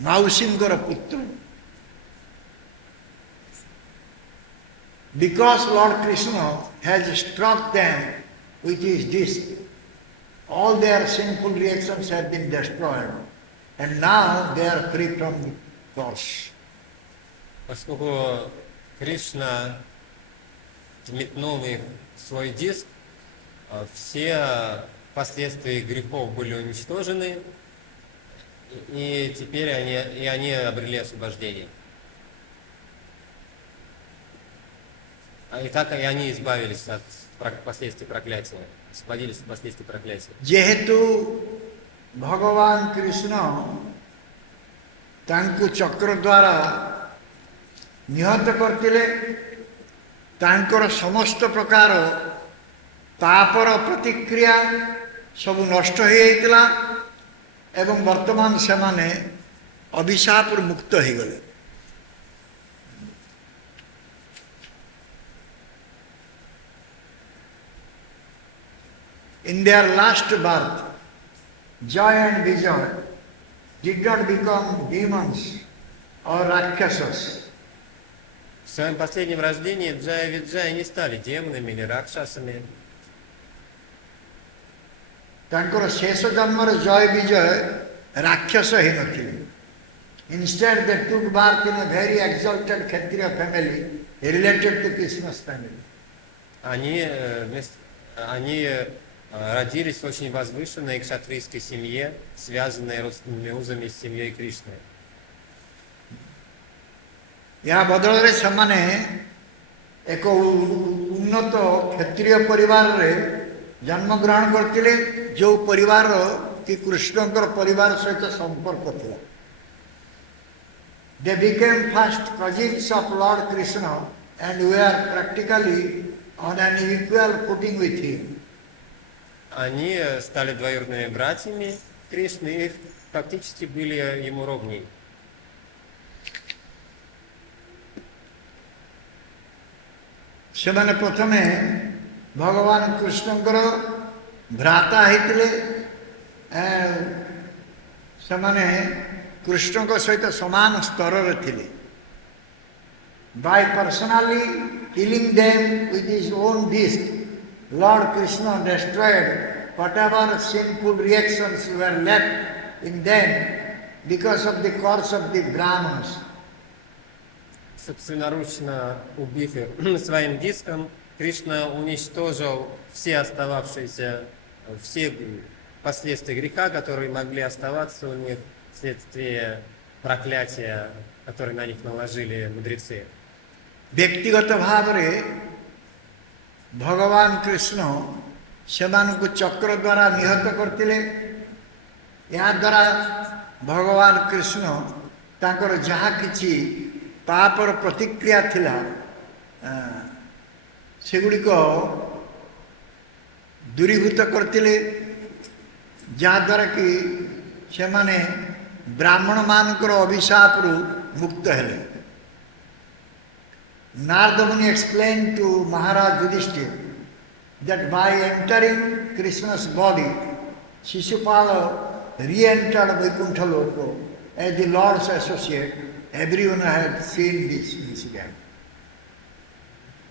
ମାଉସୀଙ୍କର ପୁତ୍ର. Because Lord Krishna has struck them with his disc, all their sinful reactions have been destroyed, and now they are free from the curse. Поскольку Кришна метнул их в свой диск, все последствия грехов были уничтожены, и теперь они обрели освобождение. И так и они избавились от последствий проклятия, освободились от последствий проклятия. ଯେହେତୁ ଭଗବାନ କୃଷ୍ଣ ତାଙ୍କୁ ଚକ୍ର ଦ୍ୱାରା ନିହତ କରିଥିଲେ, ତାଙ୍କର ସମସ୍ତ ପ୍ରକାର ପାପର ପ୍ରତିକ୍ରିୟା ସବୁ ନଷ୍ଟ ହୋଇଯାଇଥିଲା ଏବଂ ବର୍ତ୍ତମାନ ସେମାନେ ଅଭିଶାପରୁ ମୁକ୍ତ ହୋଇଗଲେ. In their last birth, Joy and Vijay did not become demons or Rakshasas. В своем последнем рождении Джая и Виджая не стали демонами или ракшасами. ତାଙ୍କର ଶେଷ ଜନ୍ମରେ ଜୟ ବିଜୟ ରାକ୍ଷସ ହେଇନଥିଲେ. Instead, they took birth in a very exalted Kshatriya family related to Krishna's family. Они родились в очень возвышенной кшатрийской семье, связанной родственными узами с семьей Кришны. ଏହା ବଦଳରେ ସେମାନେ ଏକ ଉନ୍ନତ କ୍ଷତ୍ରିୟ ପରିବାରରେ ଜନ୍ମଗ୍ରହଣ କରିଥିଲେ, ଯେଉଁ ପରିବାର କି କୃଷ୍ଣଙ୍କର ପରିବାର ସହିତ ସମ୍ପର୍କ ଥିଲା. They became first cousins of Lord Krishna and were practically on an equal footing with him. Они стали двоюродными братьями Кришны и фактически были ему ровней. ସେମାନେ ପ୍ରଥମେ ଭଗବାନ କୃଷ୍ଣଙ୍କର ଭ୍ରାତା ହେଇଥିଲେ. ସେମାନେ କୃଷ୍ଣଙ୍କ ସହିତ ସମାନ ସ୍ତରରେ ଥିଲେ. By personally killing them with his own disc, Lord Krishna destroyed whatever sinful reactions were left in them because of the curse of the Brahmanas. Собственноручно убив их своим диском, Кришна уничтожил все последствия греха, которые могли оставаться у них вследствие проклятия, которое на них наложили мудрецы. ବ୍ୟକ୍ତିଗତ ଭାବରେ ଭଗବାନ କୃଷ୍ଣ ସେମାନଙ୍କୁ ଚକ୍ର ଦ୍ୱାରା ନିହତ କରିଥିଲେ. ଏହାଦ୍ୱାରା ଭଗବାନ କୃଷ୍ଣ ତାଙ୍କର ଯାହା କିଛି ପାପର ପ୍ରତିକ୍ରିୟା ଥିଲା ସେଗୁଡ଼ିକ ଦୂରୀଭୂତ କରିଥିଲେ, ଯାହାଦ୍ୱାରା କି ସେମାନେ ବ୍ରାହ୍ମଣମାନଙ୍କର ଅଭିଶାପରୁ ମୁକ୍ତ ହେଲେ. Narada Muni explained to Maharaj Yudhishthira that by entering Krishna's body, Shishupala re-entered Vaikuntha Loka as the Lord's associate. Everyone had seen this incident.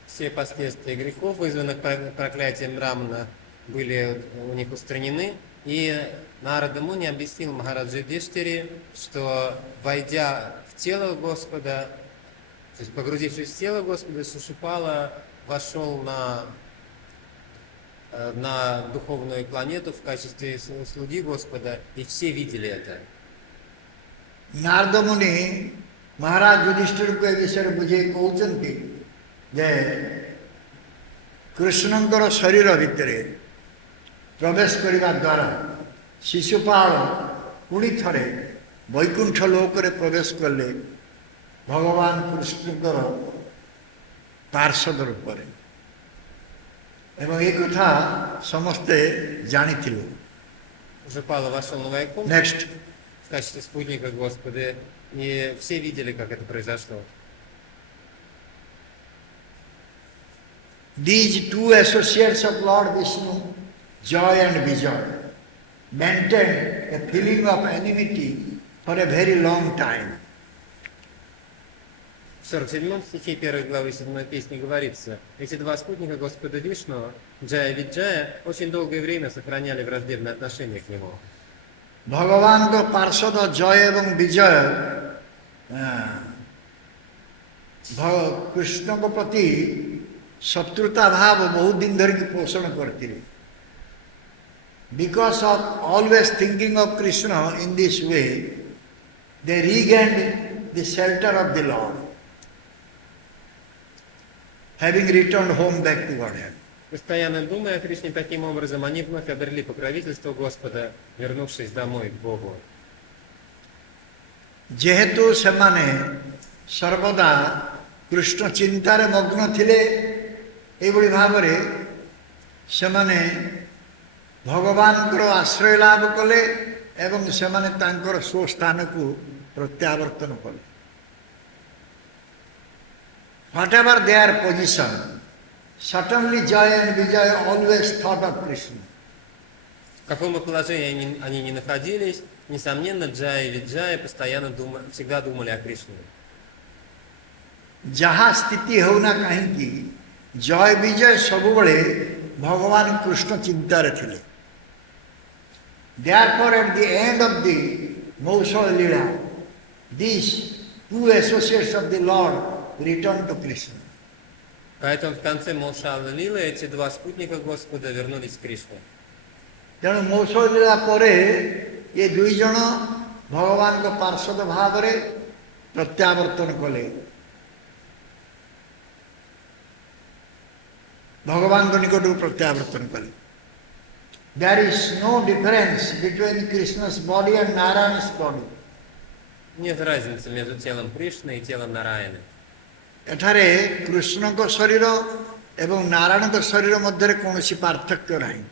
Все последствия грехов, вызванных проклятием Брамана, были у них устранены. И Нарада Муни объяснил Махараджа Юдхиштире, что войдя в тело Господа, то есть погрузившись в тело Господа, Шишупала вошел на духовную планету в качестве слуги Господа, и все видели это. Narada Muni Maharaj Yudhishthirକୁ ଏ ବିଷୟରେ ବୁଝେଇ କହୁଛନ୍ତି ଯେ କୃଷ୍ଣଙ୍କର ଶରୀର ଭିତରେ ପ୍ରବେଶ କରିବା ଦ୍ୱାରା ଶିଶୁପାଳ ପୁଣି ଥରେ ବୈକୁଣ୍ଠ ଲୋକରେ ପ୍ରବେଶ କଲେ ଭଗବାନ କୃଷ୍ଣଙ୍କର ପାର୍ଷଦ ରୂପରେ, ଏବଂ ଏ କଥା ସମସ୍ତେ ଜାଣିଥିଲେ. Шишупала вошел на Вайкунтх Next. в качестве спутника Господа, и все видели, как это произошло. These two associates of Lord Vishnu, Joy and Vijay, maintained a feeling of enmity for a very long time. В 47 стихе 1 главы 7 песни говорится: «Эти два спутника Господа Вишну, Джая и Виджая, очень долгое время сохраняли враждебное отношение к нему». भगवान को पार्षद जय एवं विजय कृष्ण को प्रति शत्रुता भाव बहुत दिन धर की पोषण करती रही. Because of always thinking of Krishna in this way, they regained the shelter of the Lord, having returned home back to Godhead. Постоянно думая о Кришне таким образом, они вновь обрели покровительство Господа, вернувшись домой к Богу. जेहेतु सेमाने सर्वदा कृष्ण चिंतार मग्न थिले एभली भावरे सेमाने भगवानकर आश्रय लाभ कले एवं सेमाने तांकर स्वस्थान को प्रत्यावर्तन कले. Whatever their position, certainly Jaya and Vijaya always thought of Krishna. В каком бы положении они ни находились, несомненно, Джая и Виджая постоянно всегда думали о Кришне. जहाँ स्थिति होना कहीं की जय विजय सबुबले भगवान कृष्ण चिंतार थिले. Therefore, at the end of the Mausala Leela, these two associates of the Lord returned to Krishna. Поэтому в конце Маусала Лилы эти два спутника Господа вернулись к Кришне. ତେଣୁ ମୌସୁମୀ ଲୀଳା ପରେ ଏ ଦୁଇ ଜଣ ଭଗବାନଙ୍କ ପାର୍ଷଦ ଭାବରେ ପ୍ରତ୍ୟାବର୍ତ୍ତନ କଲେ. ଭଗବାନଙ୍କ ନିକଟକୁ ପ୍ରତ୍ୟାବର୍ତ୍ତନ କଲେ. There is no difference between Krishna's body and Narayana's body. Нет разницы между телом Кришны и телом Нараяны. ଏଠାରେ କୃଷ୍ଣଙ୍କ ଶରୀର ଏବଂ ନାରାୟଣଙ୍କ ଶରୀର ମଧ୍ୟରେ କୌଣସି ପାର୍ଥକ୍ୟ ନାହିଁ.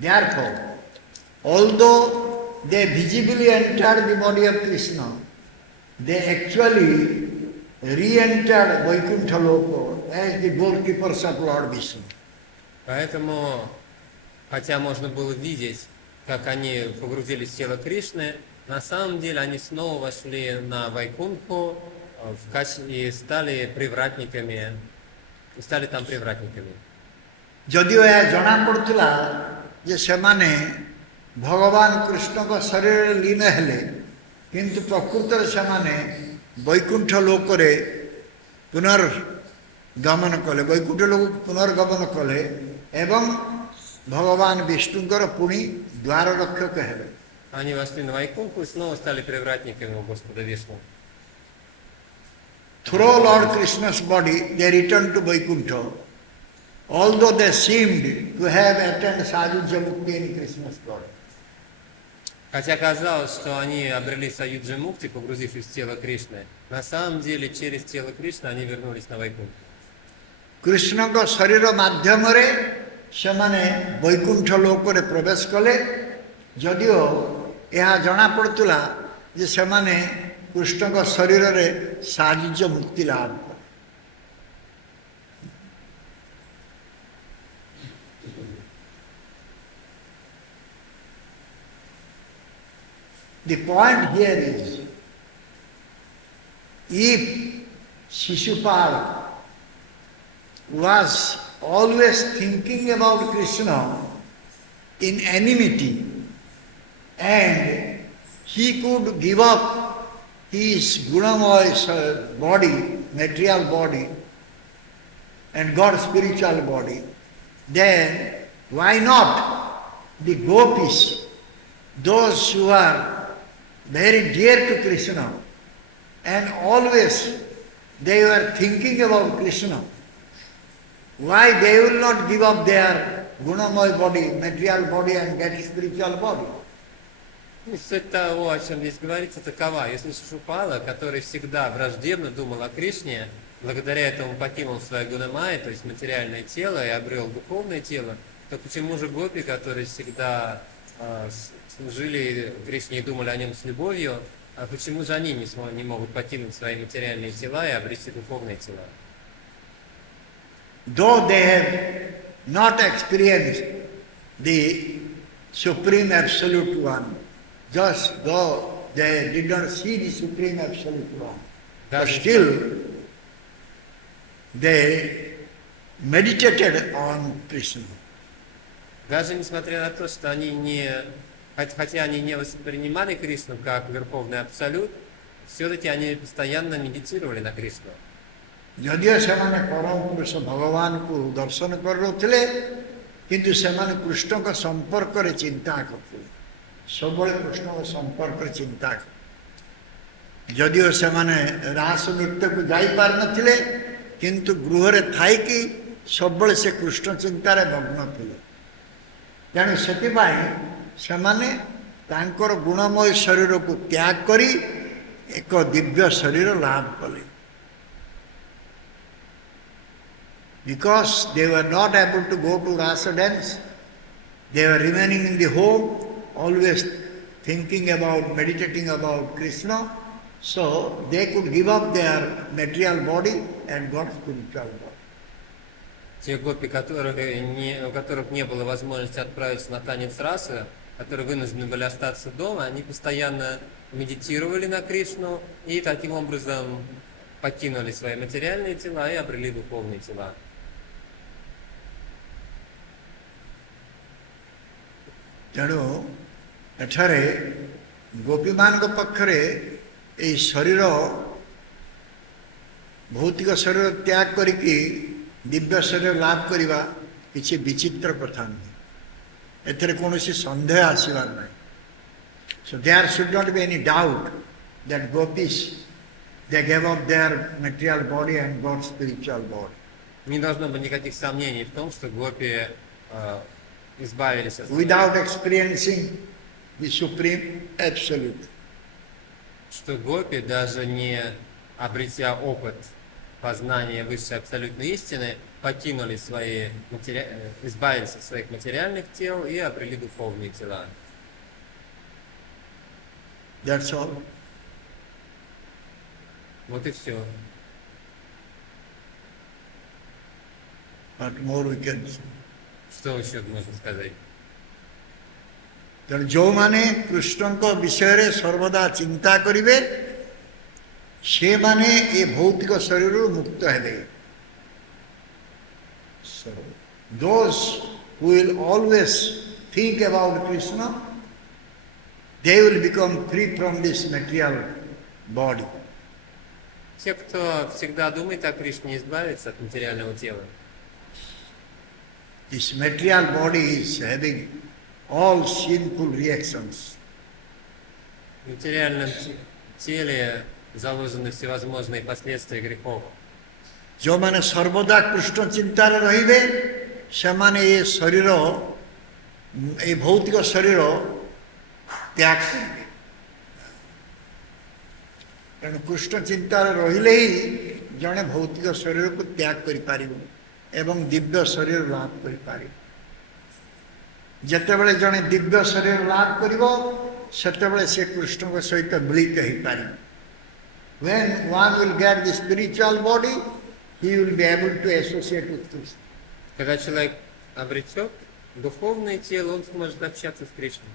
Therefore, although they visibly entered the body of Krishna, they actually re-entered Vaikuntha Loka as the doorkeepers of Lord Vishnu. Поэтому, хотя можно было видеть, как они погрузились в тело Кришны, на самом деле они снова вошли на Вайкунху и стали привратниками, стали там привратниками. ଯଦିଓ ଏହା ଜଣାପଡ଼ୁଥିଲା ଯେ ସେମାନେ ଭଗବାନ କୃଷ୍ଣଙ୍କ ଶରୀରରେ ଲୀନ ହେଲେ, କିନ୍ତୁ ପ୍ରକୃତରେ ସେମାନେ ବୈକୁଣ୍ଠ ଲୋକରେ ପୁନର୍ଗମନ କଲେ, ବୈକୁଣ୍ଠ ଲୋକକୁ ପୁନର୍ଗମନ କଲେ ଏବଂ ଭଗବାନ ବିଷ୍ଣୁଙ୍କର ପୁଣି ଦ୍ୱାର ରକ୍ଷକ ହେଲେ. Они вошли на Вайкунху и снова стали привратниками у Господа Вишну. Through Lord Krishna's body, they returned to Vaikuntha, although they seemed to have attained Sajuja Mukti in Krishna's body. Хотя казалось, что они обрели Саюджа Мукти, погрузившись в тело Кришны, на самом деле через тело Кришны они вернулись на Вайкунху. କୃଷ୍ଣଙ୍କ ଶରୀର ମାଧ୍ୟମରେ ସେମାନେ ବୈକୁଣ୍ଠ ଲୋକରେ ପ୍ରବେଶ କଲେ, ଯଦିଓ ଏହା ଜଣାପଡ଼ୁଥିଲା ଯେ ସେମାନେ କୃଷ୍ଣଙ୍କ ଶରୀରରେ ସାୟୁଜ୍ୟ ମୁକ୍ତି ଲାଭ କଲେ. The point here is, if Shishupala was always thinking about Krishna in enmity, and he could give up his Gunamoy body, material body, and God's spiritual body, then why not the gopis, those who are very dear to Krishna, and always they were thinking about Krishna, why they will not give up their Gunamoy body, material body, and get spiritual body? Суть того, о чем здесь говорится, такова. Если Шишупала, который всегда враждебно думал о Кришне, благодаря этому покинул свое гунамай, то есть материальное тело, и обрел духовное тело, то почему же гопи, которые всегда служили Кришне и думали о нем с любовью, а почему же они не могут покинуть свои материальные тела и обрести духовные тела? Though they have not experienced the Supreme Absolute One, just though they did not see the Supreme Absolute One, but Даже still they meditated on Krishna. Даже несмотря на то, что хотя они не воспринимали Кришну как Верховный Абсолют, все-таки они постоянно медитировали на Кришну. ଯଦିଓ ସେମାନେ ପରମ ପୁରୁଷ ଭଗବାନଙ୍କୁ ଦର୍ଶନ କରୁଥିଲେ କିନ୍ତୁ ସେମାନେ କୃଷ୍ଣଙ୍କ ସମ୍ପର୍କରେ ଚିନ୍ତା କରୁଥିଲେ ସବୁବେଳେ କୃଷ୍ଣଙ୍କ ସମ୍ପର୍କରେ ଚିନ୍ତା କରୁଥିଲେ ଯଦିଓ ସେମାନେ ରାସ ନୃତ୍ୟକୁ ଯାଇପାରିନଥିଲେ କିନ୍ତୁ ଗୃହରେ ଥାଇକି ସବୁବେଳେ ସେ କୃଷ୍ଣ ଚିନ୍ତାରେ ମଗ୍ନ ଥିଲେ ତେଣୁ ସେଥିପାଇଁ ସେମାନେ ତାଙ୍କର ଗୁଣମୟ ଶରୀରକୁ ତ୍ୟାଗ କରି ଏକ ଦିବ୍ୟ ଶରୀର ଲାଭ କଲେ because they were not able to go to rasa dance, they were remaining in the home, always thinking about, meditating about Krishna, so they could give up their material body and got spiritual body. Те гопи, у которых не было возможности отправиться на танец расы, которые вынуждены были остаться дома, они постоянно медитировали на Кришну и таким образом покинули свои материальные тела и обрели духовные тела. ତେଣୁ ଏଠାରେ ଗୋପୀମାନଙ୍କ ପାଖରେ ଏହି ଶରୀର ଭୌତିକ ଶରୀର ତ୍ୟାଗ କରିକି ଦିବ୍ୟ ଶରୀର ଲାଭ କରିବା କିଛି ବିଚିତ୍ର କଥା ନୁହେଁ ଏଥିରେ କୌଣସି ସନ୍ଦେହ ଆସିବାର ନାହିଁ so there should not be any doubt that gopis they gave up their material body and got spiritual body. Не должно быть никаких сомнений в том, что гопи избавились от without experiencing the supreme absolute. Что гопи, даже не обретя опыт познания высшей абсолютной истины, покинули избавились от своих материальных тел и обрели духовные тела. That's all. Вот и все. What more we can say? Что еще можно сказать? ତେଣୁ ଯେଉଁମାନେ କୃଷ୍ଣଙ୍କ ବିଷୟରେ ସର୍ବଦା ଚିନ୍ତା କରିବେ ସେମାନେ ଏ ଭୌତିକ ଶରୀରରୁ ମୁକ୍ତ ହେବେ so those who will always think about Krishna they will become free from this material body. Те, кто всегда думает о Кришне, избавиться от материального тела. This material body is having all sinful reactions. В материальном теле заложены всевозможные последствия грехов. ଯେଉଁମାନେ ସର୍ବଦା କୃଷ୍ଣ ଚିନ୍ତାରେ ରହିବେ ସେମାନେ ଏ ଶରୀର ଏ ଭୌତିକ ଶରୀର ତ୍ୟାଗ କରିବେ ତେଣୁ କୃଷ୍ଣ ଚିନ୍ତାରେ ରହିଲେ ହିଁ ଜଣେ ଭୌତିକ ଶରୀରକୁ ତ୍ୟାଗ କରିପାରିବ ଏବଂ ଦିବ୍ୟ ଶରୀର ଲାଭ କରିପାରିବ ଯେତେବେଳେ ଜଣେ ଦିବ୍ୟ ଶରୀର ଲାଭ କରିବ ସେତେବେଳେ ସେ କୃଷ୍ଣଙ୍କ ସହିତ ମିଳିତ ହେଇପାରିବ when one will get the spiritual body he will be able to associate with Krishna. Когда человек обретет духовное тело, он сможет общаться с Кришной.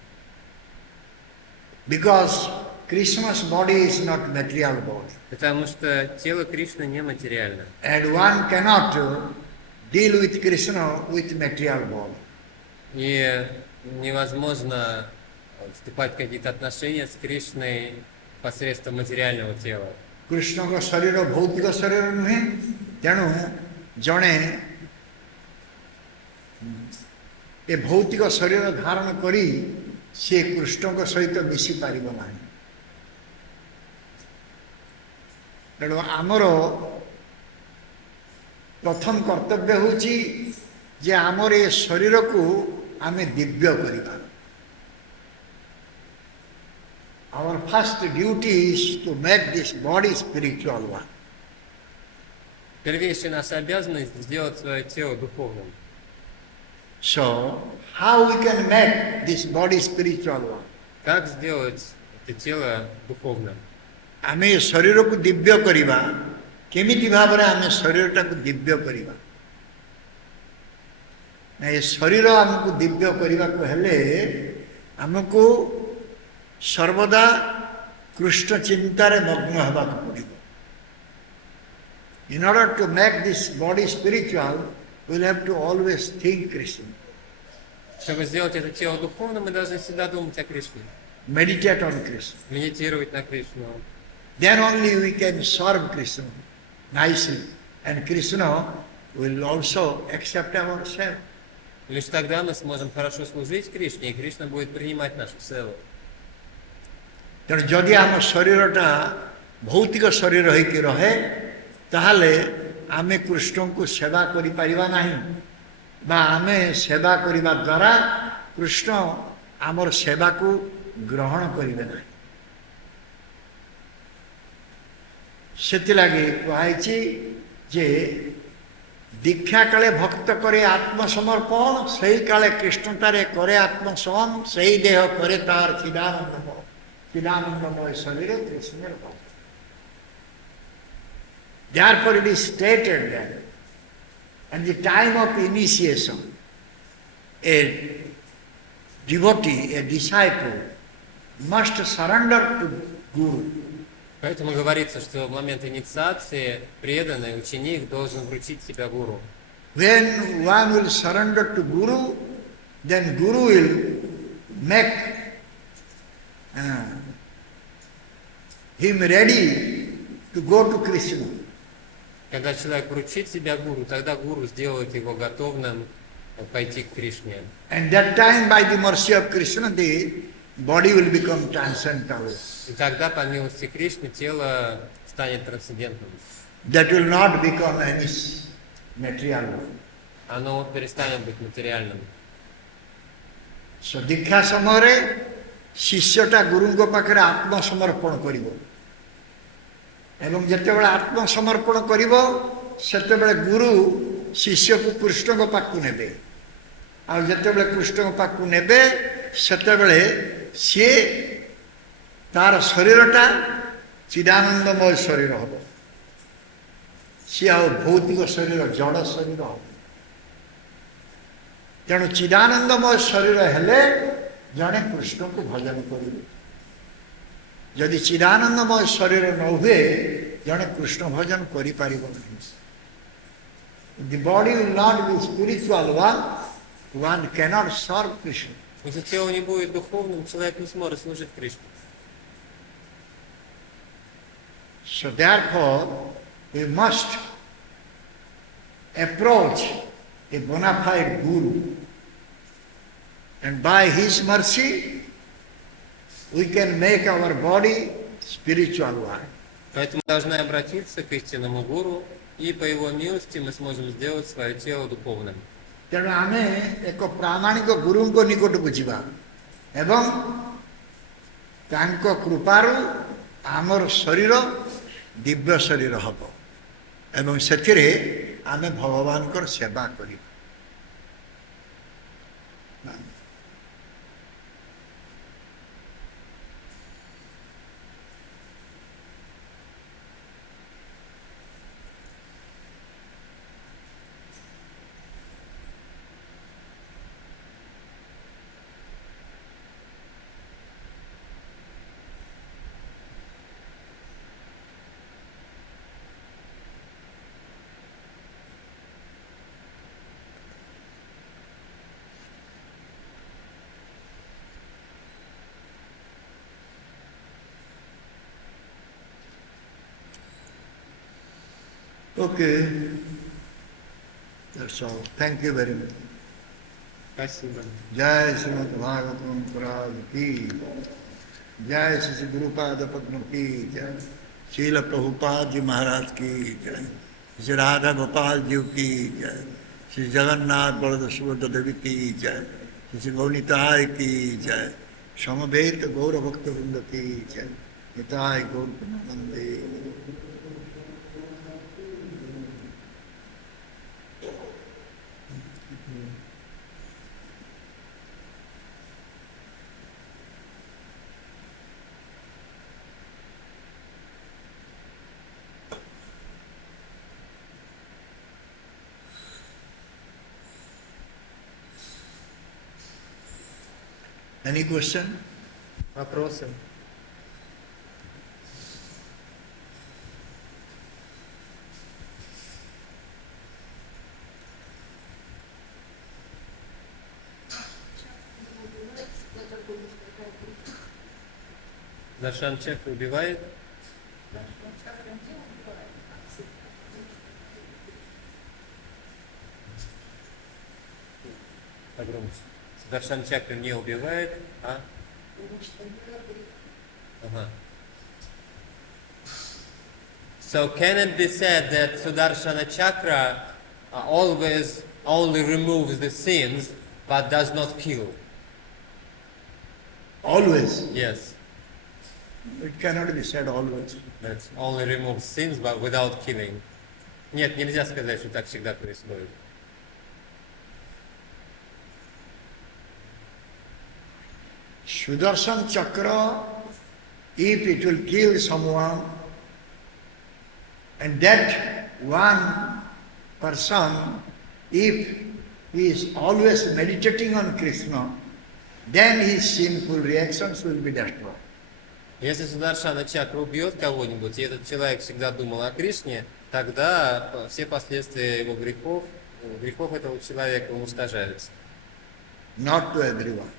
Because Krishna's body is not material body. Потому что тело Кришны не материально. And one cannot deal with Krishna with material body. И невозможно вступать в какие-то отношения с Кришной посредством материального тела. କୃଷ୍ଣଙ୍କ ଶରୀର ଭୌତିକ ଶରୀର ନୁହେଁ ତେଣୁ ଜଣେ ଏ ଭୌତିକ ଶରୀର ଧାରଣ କରି ସେ କୃଷ୍ଣଙ୍କ ସହିତ ମିଶିପାରିବ ନାହିଁ ତେଣୁ ଆମର ପ୍ରଥମ କର୍ତ୍ତବ୍ୟ ହେଉଛି ଯେ ଆମର ଏ ଶରୀରକୁ ଆମେ ଦିବ୍ୟ କରିବା Our first duty is to make this body spiritual one. Первейшая наша обязанность сделать свое тело духовным. So, how we can make this body spiritual one? Как сделать это тело духовным? ଆମେ ଶରୀରକୁ ଦିବ୍ୟ କରିବା କେମିତି ଭାବରେ ଆମେ ଶରୀରଟାକୁ ଦିବ୍ୟ କରିବା ନା ଏ ଶରୀର ଆମକୁ ଦିବ୍ୟ କରିବାକୁ ହେଲେ ଆମକୁ सर्वदा कृष्ण चिंतार मग्न होगा पड़े. In order to make this body spiritual, we'll have to always think Krishna. Чтобы сделать это тело духовным, мы должны всегда думать о Кришне. Meditate on Krishna. Медитировать на Кришну. Then only we can serve Krishna nicely. And Krishna will also accept our service. Лишь тогда мы сможем хорошо служить Кришне, и Кришна будет принимать нашу севу. ତେଣୁ ଯଦି ଆମ ଶରୀରଟା ଭୌତିକ ଶରୀର ହେଇକି ରହେ ତାହେଲେ ଆମେ କୃଷ୍ଣଙ୍କୁ ସେବା କରିପାରିବା ନାହିଁ ବା ଆମେ ସେବା କରିବା ଦ୍ୱାରା କୃଷ୍ଣ ଆମର ସେବାକୁ ଗ୍ରହଣ କରିବେ ନାହିଁ. ସେଥିଲାଗି କୁହାଯାଇଛି ଯେ ଦୀକ୍ଷା କାଳେ ଭକ୍ତ କରେ ଆତ୍ମସମର୍ପଣ ସେଇ କାଳେ କୃଷ୍ଣଟାରେ କରେ ଆତ୍ମସମ ସେଇ ଦେହ କରେ ତାର ଚିଦାନନ୍ଦମୟ ଶରୀର କୃଷ୍ଣର ଭକ୍ତ. Therefore it is stated that at the time of initiation, a devotee, a disciple, must surrender to Guru. Поэтому говорится, что в момент инициации преданный ученик должен вручить себя гуру. When one will surrender to Guru, then Guru will make him ready to go to Krishna. Когда человек вручит себя гуру, тогда гуру сделает его готовым пойти к Кришне. And that time, by the mercy of Krishna, the body will become transcendental. И тогда, по милости Кришны, тело станет трансцендентным. That will not become any material. Оно перестанет быть материальным. So, ଦୀକ୍ଷା ସମୟରେ ଶିଷ୍ୟଟା ଗୁରୁଙ୍କ ପାଖରେ ଆତ୍ମସମର୍ପଣ କରିବ. ଏବଂ ଯେତେବେଳେ ଆତ୍ମସମର୍ପଣ କରିବ ସେତେବେଳେ ଗୁରୁ ଶିଷ୍ୟକୁ କୃଷ୍ଣଙ୍କ ପାଖକୁ ନେବେ. ଆଉ ଯେତେବେଳେ କୃଷ୍ଣଙ୍କ ପାଖକୁ ନେବେ ସେତେବେଳେ ସିଏ ତାର ଶରୀରଟା ଚିଦାନନ୍ଦମୟ ଶରୀର ହେବ. ସିଏ ଆଉ ଭୌତିକ ଶରୀର ଜଡ଼ ଶରୀର ହେବ. ତେଣୁ ଚିଦାନନ୍ଦମୟ ଶରୀର ହେଲେ ଜଣେ କୃଷ୍ଣଙ୍କୁ ଭଜନ କରିବେ. ଯଦି ଚିଦାନନ୍ଦମୟ ଶରୀର ନ ହୁଏ ଜଣେ କୃଷ୍ଣ ଭଜନ କରିପାରିବ ନାହିଁ. The body will not be spiritual one cannot serve Krishna. Если тело не будет духовным, человек не сможет служить Кришне. So therefore, we must approach a bona fide Guru. And by his mercy, we can make our body spiritual one. Поэтому мы должны обратиться к истинному гуру, и по его милости мы сможем сделать свое тело духовным. ତେଣୁ ଆମେ ଏକ ପ୍ରାମାଣିକ ଗୁରୁଙ୍କ ନିକଟକୁ ଯିବା ଏବଂ ତାଙ୍କ କୃପାରୁ ଆମର ଶରୀର ଦିବ୍ୟ ଶରୀର ହେବ ଏବଂ ସେଥିରେ ଆମେ ଭଗବାନଙ୍କର ସେବା କରିବା. Okay, that's all. Thank you very much. Спасибо. जय श्रीमद् भागवतम पुराण की जय श्री गुरुपाद पद्म की जय शील प्रभुपाद जी महाराज की जय श्री राधा गोपाल जी की जय श्री जगन्नाथ बलद सुभद्र देवी की जय श्री गौनिताय की जय समवेत गौर भक्त वृंद की जय निताय गौर वंदे. Any question? Вопросы? Даршан чакру убивает? Погромче. Даршан чакру не убивает, а? Ага. So can it be said that Sudarshana Chakra always only removes the sins but does not kill? Always. Yes, It cannot be said always. that only removes sins but without killing. Нет, нельзя сказать, что так всегда происходит. Sudarshan Chakra, if it will kill someone, and that one person, if he is always meditating on Krishna, then his sinful reactions will be destroyed. Если Сударшана Чакра убьет кого-нибудь, и этот человек всегда думал о Кришне, тогда все последствия его грехов этого человека уничтожаются. Not to everyone.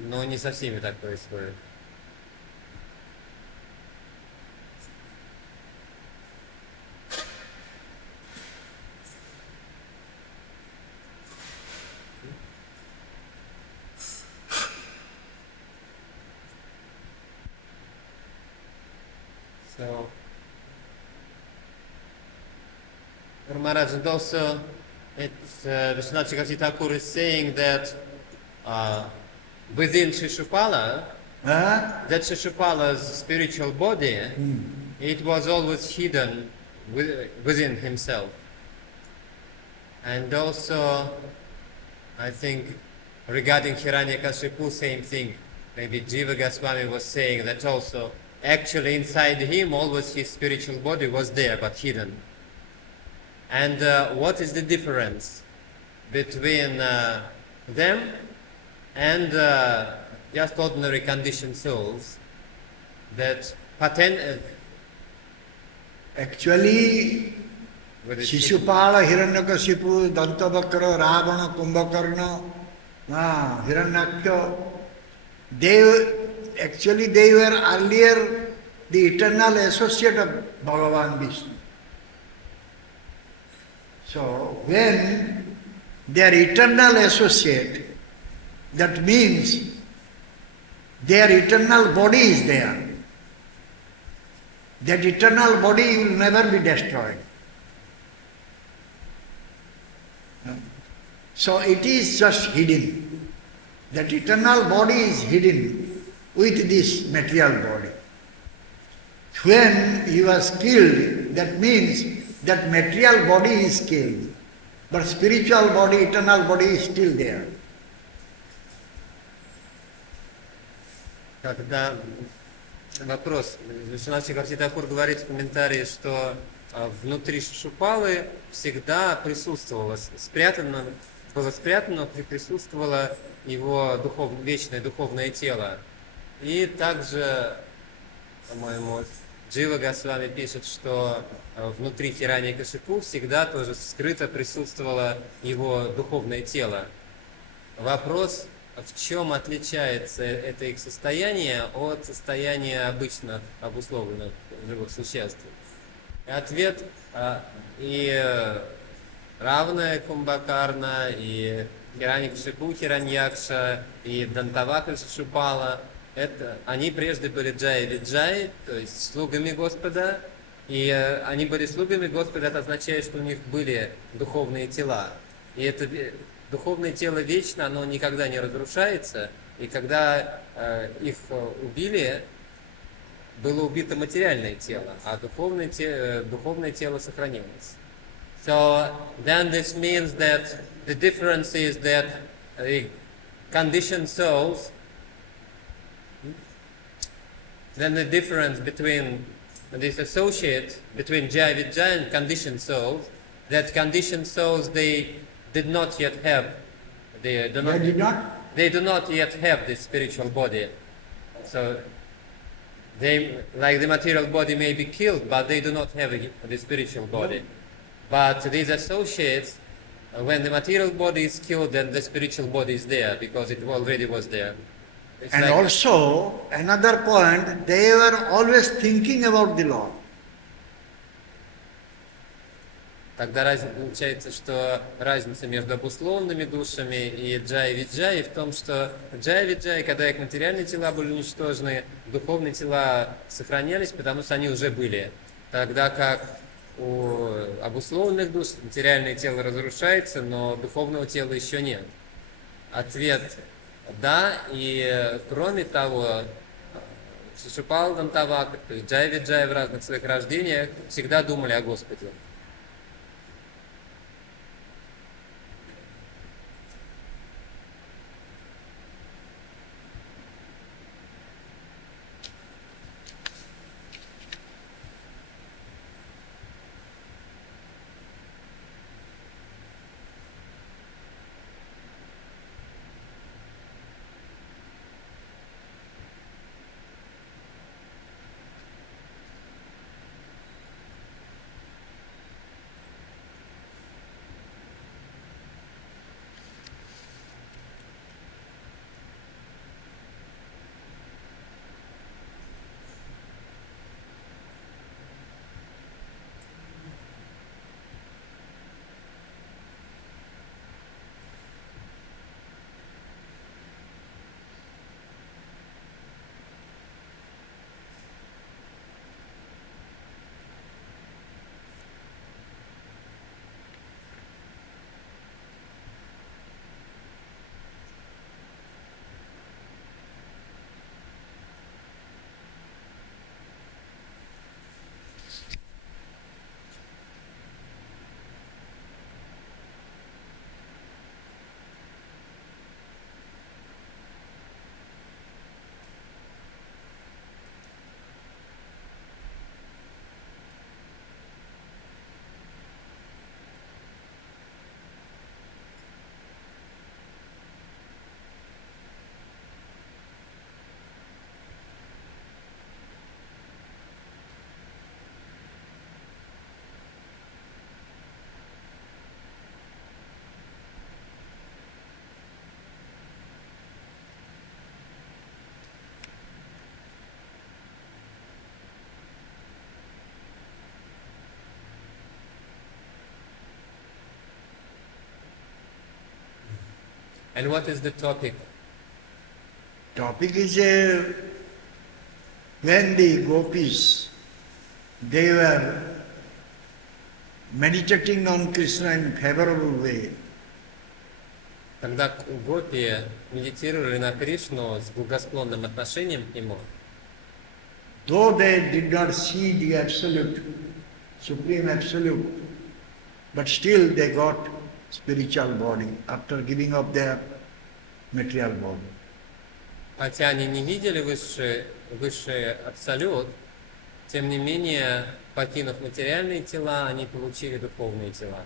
Но не со всеми так происходит. So, Maharaj, and also, Vishwanath Chakravarti Thakur is saying that within Shishupala, Huh? that Shishupala's spiritual body, it was always hidden within himself. And also, I think regarding Hiranyakashipu, same thing. Maybe Jiva Goswami was saying that also, actually inside him, always his spiritual body was there, but hidden. And what is the difference between them and just ordinary conditioned souls that Actually, with the Shishupala, Hiranyakashipu, Dantavakra, Ravana, Kumbhakarna, Hiranyaksha, they were earlier the eternal associate of Bhagavan Vishnu. So when they are eternal associate, that means their eternal body is there. That eternal body will never be destroyed. So it is just hidden. That eternal body is hidden with this material body. When he was killed, that means that material body is killed. But spiritual body, eternal body is still there. Когда вопрос, Вишванат Чакраварти Тхакур говорит в комментарии, что внутри Шишупалы всегда присутствовало, было спрятано, присутствовало его вечное духовное тело. И также, по-моему, Джива Госвами пишет, что внутри Хираньякашипу всегда тоже скрыто присутствовало его духовное тело. Вопрос, в чем отличается это их состояние от состояния обычно обусловленных живых существ? И ответ и равная Кумбакарна, и Хираньякашипу, Хираньякша, и Дантавака Шишупала, они прежде были джай виджай, то есть слугами Господа, и они были слугами Господа, это означает, что у них были духовные тела. И это духовное тело вечно, оно никогда не разрушается, и когда их убили, было убито материальное тело, а духовное тело сохранилось. So then this means that the difference is that the conditioned souls, then the difference between this associate between Jai Vijay and conditioned souls, that conditioned souls they do not yet have this spiritual body. So they, like the material body may be killed, but they do not have the spiritual body. But these associates, when the material body is killed, then the spiritual body is there because it already was there. It's And like- also, another point, they were always thinking about the Lord. Тогда получается, что разница между обусловленными душами и джай-виджай в том, что джай-виджай, когда их материальные тела были уничтожены, духовные тела сохранялись, потому что они уже были. Тогда как у обусловленных душ материальное тело разрушается, но духовного тела еще нет. Ответ – да, и кроме того, Шишипал Дантавак, то есть джай-виджай в разных своих рождениях всегда думали о Господе. And what is the topic? Topic is when the gopis, they were meditating on Krishna in favorable way. Когда гопи медитировали на Кришну с благосклонным отношением к нему, Though they did not see the absolute, supreme absolute, but still they got spiritual body after giving up their material body. хотя они не видели высший абсолют, тем не менее, покинув материальные тела, они получили духовные тела.